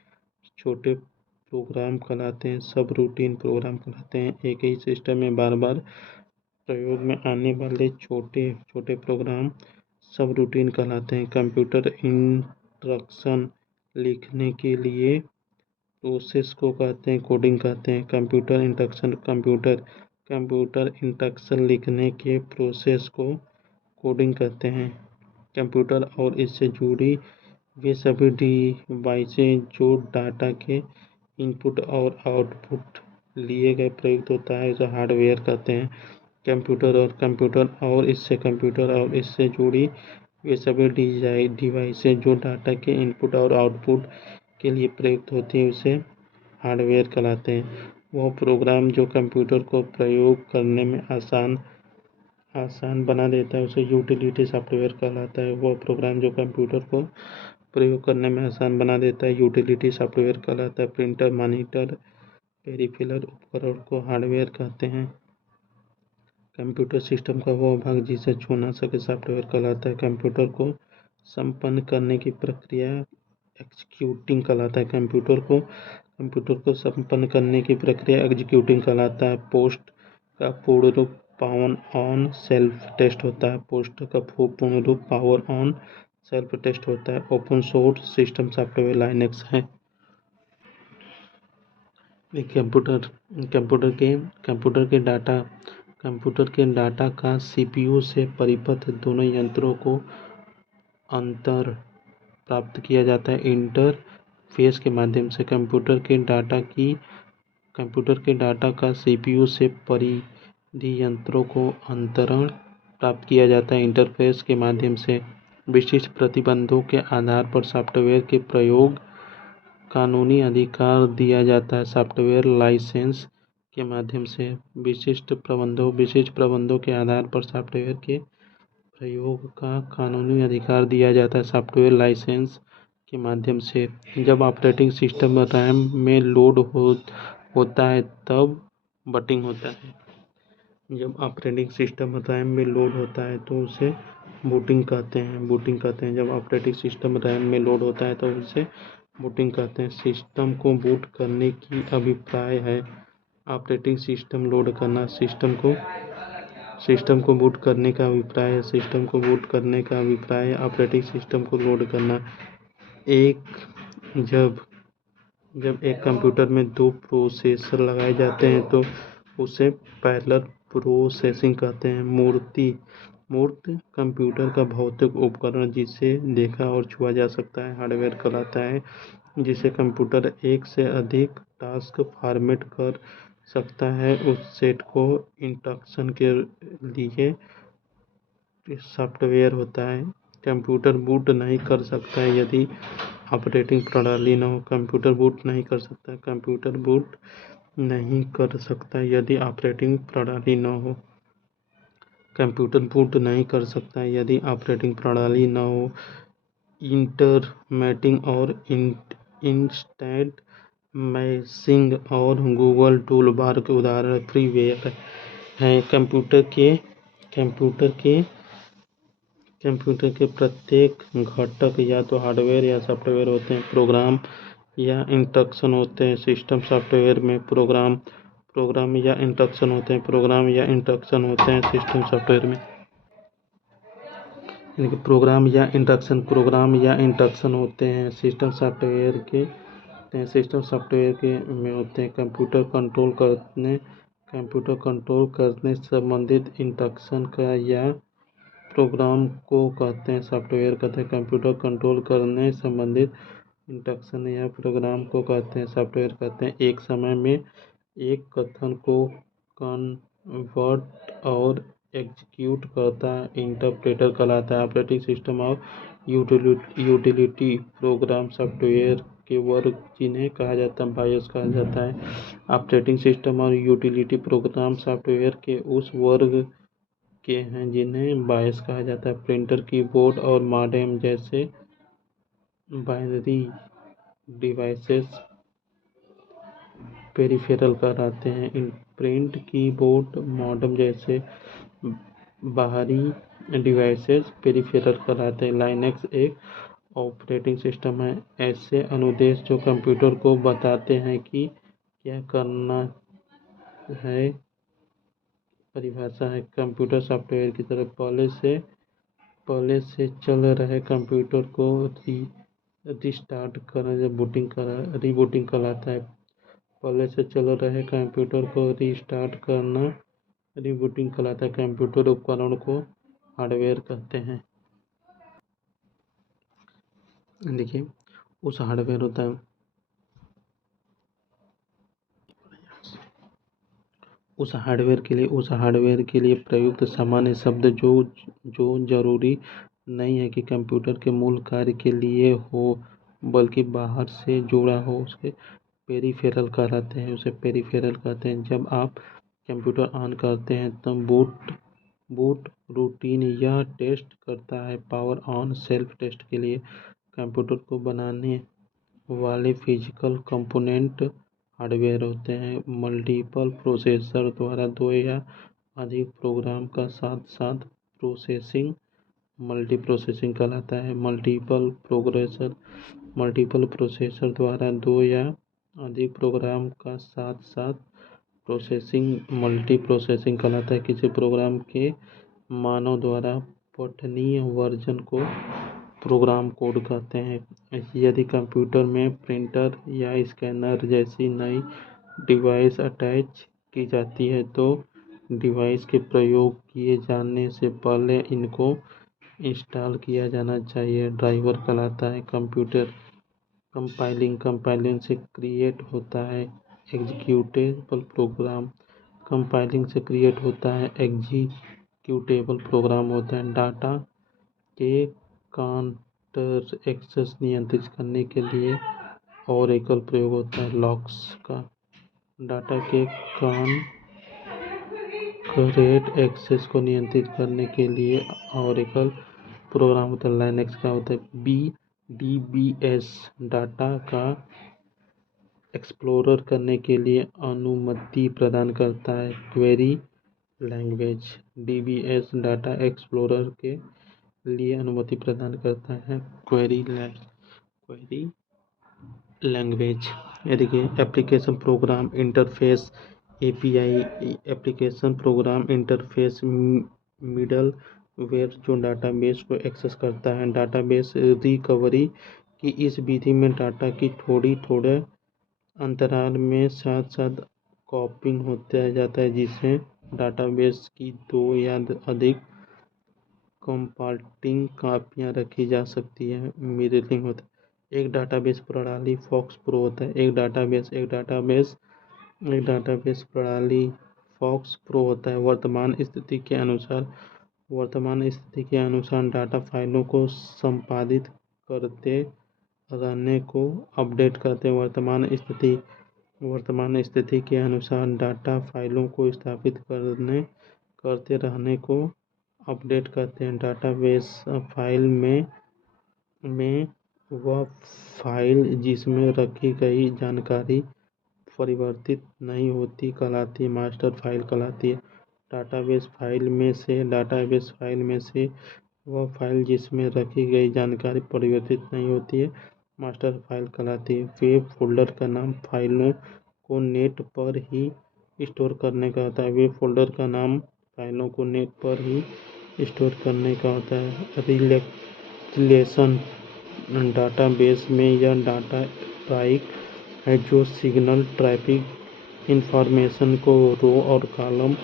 छोटे प्रोग्राम कहलाते हैं, सब रूटीन प्रोग्राम कहलाते हैं। एक ही सिस्टम में बार बार प्रयोग में आने वाले छोटे छोटे प्रोग्राम सब रूटीन कहलाते हैं। कंप्यूटर इंस्ट्रक्शन लिखने के लिए प्रोसेस को कहते हैं कोडिंग कहते हैं। कंप्यूटर इंस्ट्रक्शन लिखने के प्रोसेस को कोडिंग कहते हैं। कंप्यूटर और इससे जुड़ी वे सभी डिवाइसें जो डाटा के इनपुट और आउटपुट लिए गए प्रयुक्त होता है उसे हार्डवेयर कहते हैं। कंप्यूटर और इससे जुड़ी वे सभी डिवाइसें जो डाटा के इनपुट और आउटपुट के लिए प्रयुक्त होती है उसे हार्डवेयर कहलाते हैं। वह प्रोग्राम जो कंप्यूटर को प्रयोग करने में आसान बना देता है उसे यूटिलिटी सॉफ्टवेयर कहलाता है। वह प्रोग्राम जो कंप्यूटर को प्रयोग करने में आसान बना देता है यूटिलिटी सॉफ्टवेयर कहलाता है। प्रिंटर, मॉनिटर, पेरिफेरल उपकरण को हार्डवेयर कहते हैं। कंप्यूटर सिस्टम का वह भाग जिसे छू ना सके सॉफ्टवेयर कहलाता है। कंप्यूटर को संपन्न करने की प्रक्रिया एग्जीक्यूटिंग कहलाता है। कंप्यूटर को संपन्न करने की प्रक्रिया एग्जीक्यूटिंग कहलाता है। पोस्ट का पूर्ण रूप पावर ऑन सेल्फ टेस्ट होता है। Open source system software Linux है। कंप्यूटर के डाटा का सीपीयू से परिपथ दोनों यंत्रों को अंतर प्राप्त किया जाता है इंटरफेस के माध्यम से। कंप्यूटर के डाटा का सीपीयू से परिधि यंत्रों को अंतरण प्राप्त किया जाता है इंटरफेस के माध्यम से। विशिष्ट प्रतिबंधों के आधार पर सॉफ्टवेयर के प्रयोग कानूनी अधिकार दिया जाता है सॉफ्टवेयर लाइसेंस के माध्यम से। विशिष्ट प्रबंधों के आधार पर सॉफ्टवेयर के प्रयोग का कानूनी अधिकार दिया जाता है सॉफ्टवेयर लाइसेंस के माध्यम से। जब ऑपरेटिंग सिस्टम रैम में लोड होता है तब बूटिंग होता है। जब ऑपरेटिंग सिस्टम रैम में लोड होता है तो उसे बूटिंग कहते हैं। जब ऑपरेटिंग सिस्टम रैम में लोड होता है तो उसे बूटिंग कहते हैं। सिस्टम को बूट करने की अभिप्राय है ऑपरेटिंग सिस्टम लोड करना। सिस्टम को बूट करने का अभिप्राय है ऑपरेटिंग सिस्टम को लोड करना। जब एक कंप्यूटर में दो प्रोसेसर लगाए जाते हैं तो उसे पैरेलल प्रोसेसिंग कहते हैं। मूर्त कंप्यूटर का भौतिक उपकरण जिसे देखा और छुआ जा सकता है हार्डवेयर कहलाता है। जिसे कंप्यूटर एक से अधिक टास्क फॉर्मेट कर सकता है उस सेट को इंस्ट्रक्शन के लिए सॉफ्टवेयर होता है। कंप्यूटर बूट नहीं कर सकता यदि ऑपरेटिंग प्रणाली न हो। कंप्यूटर बूट नहीं कर सकता यदि ऑपरेटिंग प्रणाली न हो। कंप्यूटर बूट नहीं कर सकता यदि ऑपरेटिंग प्रणाली न हो। इंटरमेटिंग और इंस्टेंट मैशिंग और गूगल टूलबार के उदाहरण फ्रीवेयर हैं। कंप्यूटर के प्रत्येक घटक या तो हार्डवेयर या सॉफ्टवेयर होते हैं। प्रोग्राम या इंस्ट्रक्शन होते हैं। सिस्टम सॉफ्टवेयर में प्रोग्राम या इंस्ट्रक्शन होते हैं। सिस्टम सॉफ्टवेयर में प्रोग्राम या इंस्ट्रक्शन होते हैं। सिस्टम सॉफ्टवेयर के में होते हैं। कंप्यूटर कंट्रोल करने संबंधित इंस्ट्रक्शन का या प्रोग्राम को कहते हैं सॉफ्टवेयर कहते हैं। कंप्यूटर कंट्रोल करने संबंधित इंस्ट्रक्शन या प्रोग्राम को कहते हैं सॉफ्टवेयर कहते हैं। एक समय में एक कथन को कन्वर्ट और एग्जीक्यूट करता इंटरप्रेटर कहलाता है। ऑपरेटिंग सिस्टम और यूटिलिटी प्रोग्राम सॉफ्टवेयर के वर्ग जिन्हें कहा जाता है बायोस कहा जाता है। ऑपरेटिंग सिस्टम और यूटिलिटी प्रोग्राम सॉफ्टवेयर के उस वर्ग के हैं जिन्हें बायोस कहा जाता है। प्रिंटर, कीबोर्ड और मॉडेम जैसे बाइनरी डिवाइसेस पेरिफेरल कहलाते हैं। प्रिंट, कीबोर्ड, मॉडेम जैसे बाहरी डिवाइसेस पेरिफेरल कहलाते हैं। लाइनक्स एक ऑपरेटिंग सिस्टम है। ऐसे अनुदेश जो कंप्यूटर को बताते हैं कि क्या करना है। परिभाषा है कंप्यूटर सॉफ्टवेयर की तरह पहले से चल रहे कंप्यूटर को रिस्टार्ट करना रीबूटिंग कहलाता है। पहले से चल रहे कंप्यूटर को रिस्टार्ट करना रीबूटिंग कहलाता है। कंप्यूटर उपकरण को हार्डवेयर कहते हैं। देखिए उस हार्डवेयर होता है उस हार्डवेयर के लिए प्रयुक्त सामान्य शब्द जो जरूरी नहीं है कि कंप्यूटर के मूल कार्य के लिए हो बल्कि बाहर से जुड़ा हो उसे पेरिफेरल कहते हैं। जब आप कंप्यूटर ऑन करते हैं तब बूट रूटीन यह टेस्ट करता है। पावर ऑन सेल्फ टेस्ट के लिए कंप्यूटर को बनाने वाले फिजिकल कंपोनेंट हार्डवेयर होते हैं। मल्टीपल प्रोसेसर द्वारा दो या अधिक प्रोग्राम का साथ साथ प्रोसेसिंग मल्टीप्रोसेसिंग कहलाता है। मल्टीपल प्रोसेसर द्वारा दो या अधिक प्रोग्राम का साथ साथ प्रोसेसिंग मल्टीप्रोसेसिंग कहलाता है। किसी प्रोग्राम के मानव द्वारा पठनीय वर्जन को प्रोग्राम कोड कहते हैं। यदि कंप्यूटर में प्रिंटर या स्कैनर जैसी नई डिवाइस अटैच की जाती है तो डिवाइस के प्रयोग किए जाने से पहले इनको इंस्टॉल किया जाना चाहिए। ड्राइवर कहलाता है। कंप्यूटर कंपाइलिंग से क्रिएट होता है एग्जीक्यूटेबल प्रोग्राम होता है। डाटा के काउंटर एक्सेस नियंत्रित करने के लिए ओरेकल प्रयोग होता है। लॉक्स का डाटा के कॉन्करेंट एक्सेस को नियंत्रित करने के लिए ओरेकल प्रोग्राम होता है। लाइनक्स का होता है DBS डाटा का एक्सप्लोरर करने के लिए अनुमति प्रदान करता है। Query language DBS data explorer के लिए अनुमति प्रदान करता है। क्वेरी लैंग्वेज देखिए application program interface API application program interface middleware जो डाटाबेस को एक्सेस करता है। डाटाबेस रिकवरी की इस विधि में डाटा की थोड़े अंतराल में साथ साथ कॉपिंग होता जाता है जिससे डाटाबेस की दो या अधिक कंपार्टिंग कापियाँ रखी जा सकती है। मिररिंग होता है। एक डाटाबेस प्रणाली फॉक्स प्रो होता है। एक डाटाबेस प्रणाली फॉक्स प्रो होता है। वर्तमान स्थिति के अनुसार डाटा फाइलों को संपादित करते रहने को अपडेट करते हैं। वर्तमान स्थिति के अनुसार डाटा फाइलों को स्थापित करते रहने को अपडेट करते हैं। डाटाबेस फाइल में वह फाइल जिसमें रखी गई जानकारी परिवर्तित नहीं होती कहलाती है, मास्टर फाइल कहलाती है। डाटाबेस फाइल में से वह फाइल जिसमें रखी गई जानकारी परिवर्तित नहीं होती है, मास्टर फाइल कहलाती है। वेब फोल्डर का नाम फाइलों को नेट पर ही स्टोर करने का होता है। वेब फोल्डर का नाम फाइलों को नेट पर ही स्टोर करने का होता है। रिलेशन डाटाबेस में यह डाटा टाइप है जो सिग्नल ट्रैफिक इंफॉर्मेशन को रो और कॉलम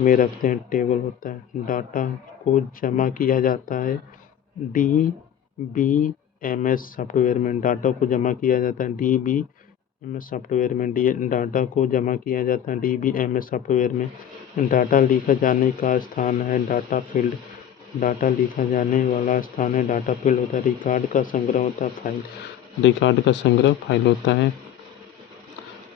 में रखते हैं। टेबल होता है। डाटा को जमा किया जाता है DBMS सॉफ्टवेयर में। डाटा को जमा किया जाता है DBMS सॉफ्टवेयर में। डाटा को जमा किया जाता है DBMS सॉफ्टवेयर में। डाटा लिखा जाने का स्थान है डाटा फील्ड। डाटा लिखा जाने वाला स्थान है डाटा फील्ड होता है। रिकॉर्ड का संग्रह होता है फाइल। रिकॉर्ड का संग्रह फाइल होता है।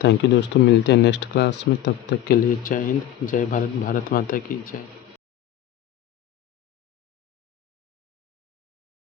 थैंक यू दोस्तों, मिलते हैं नेक्स्ट क्लास में। तब तक के लिए जय हिंद, जय भारत, भारत माता की जय।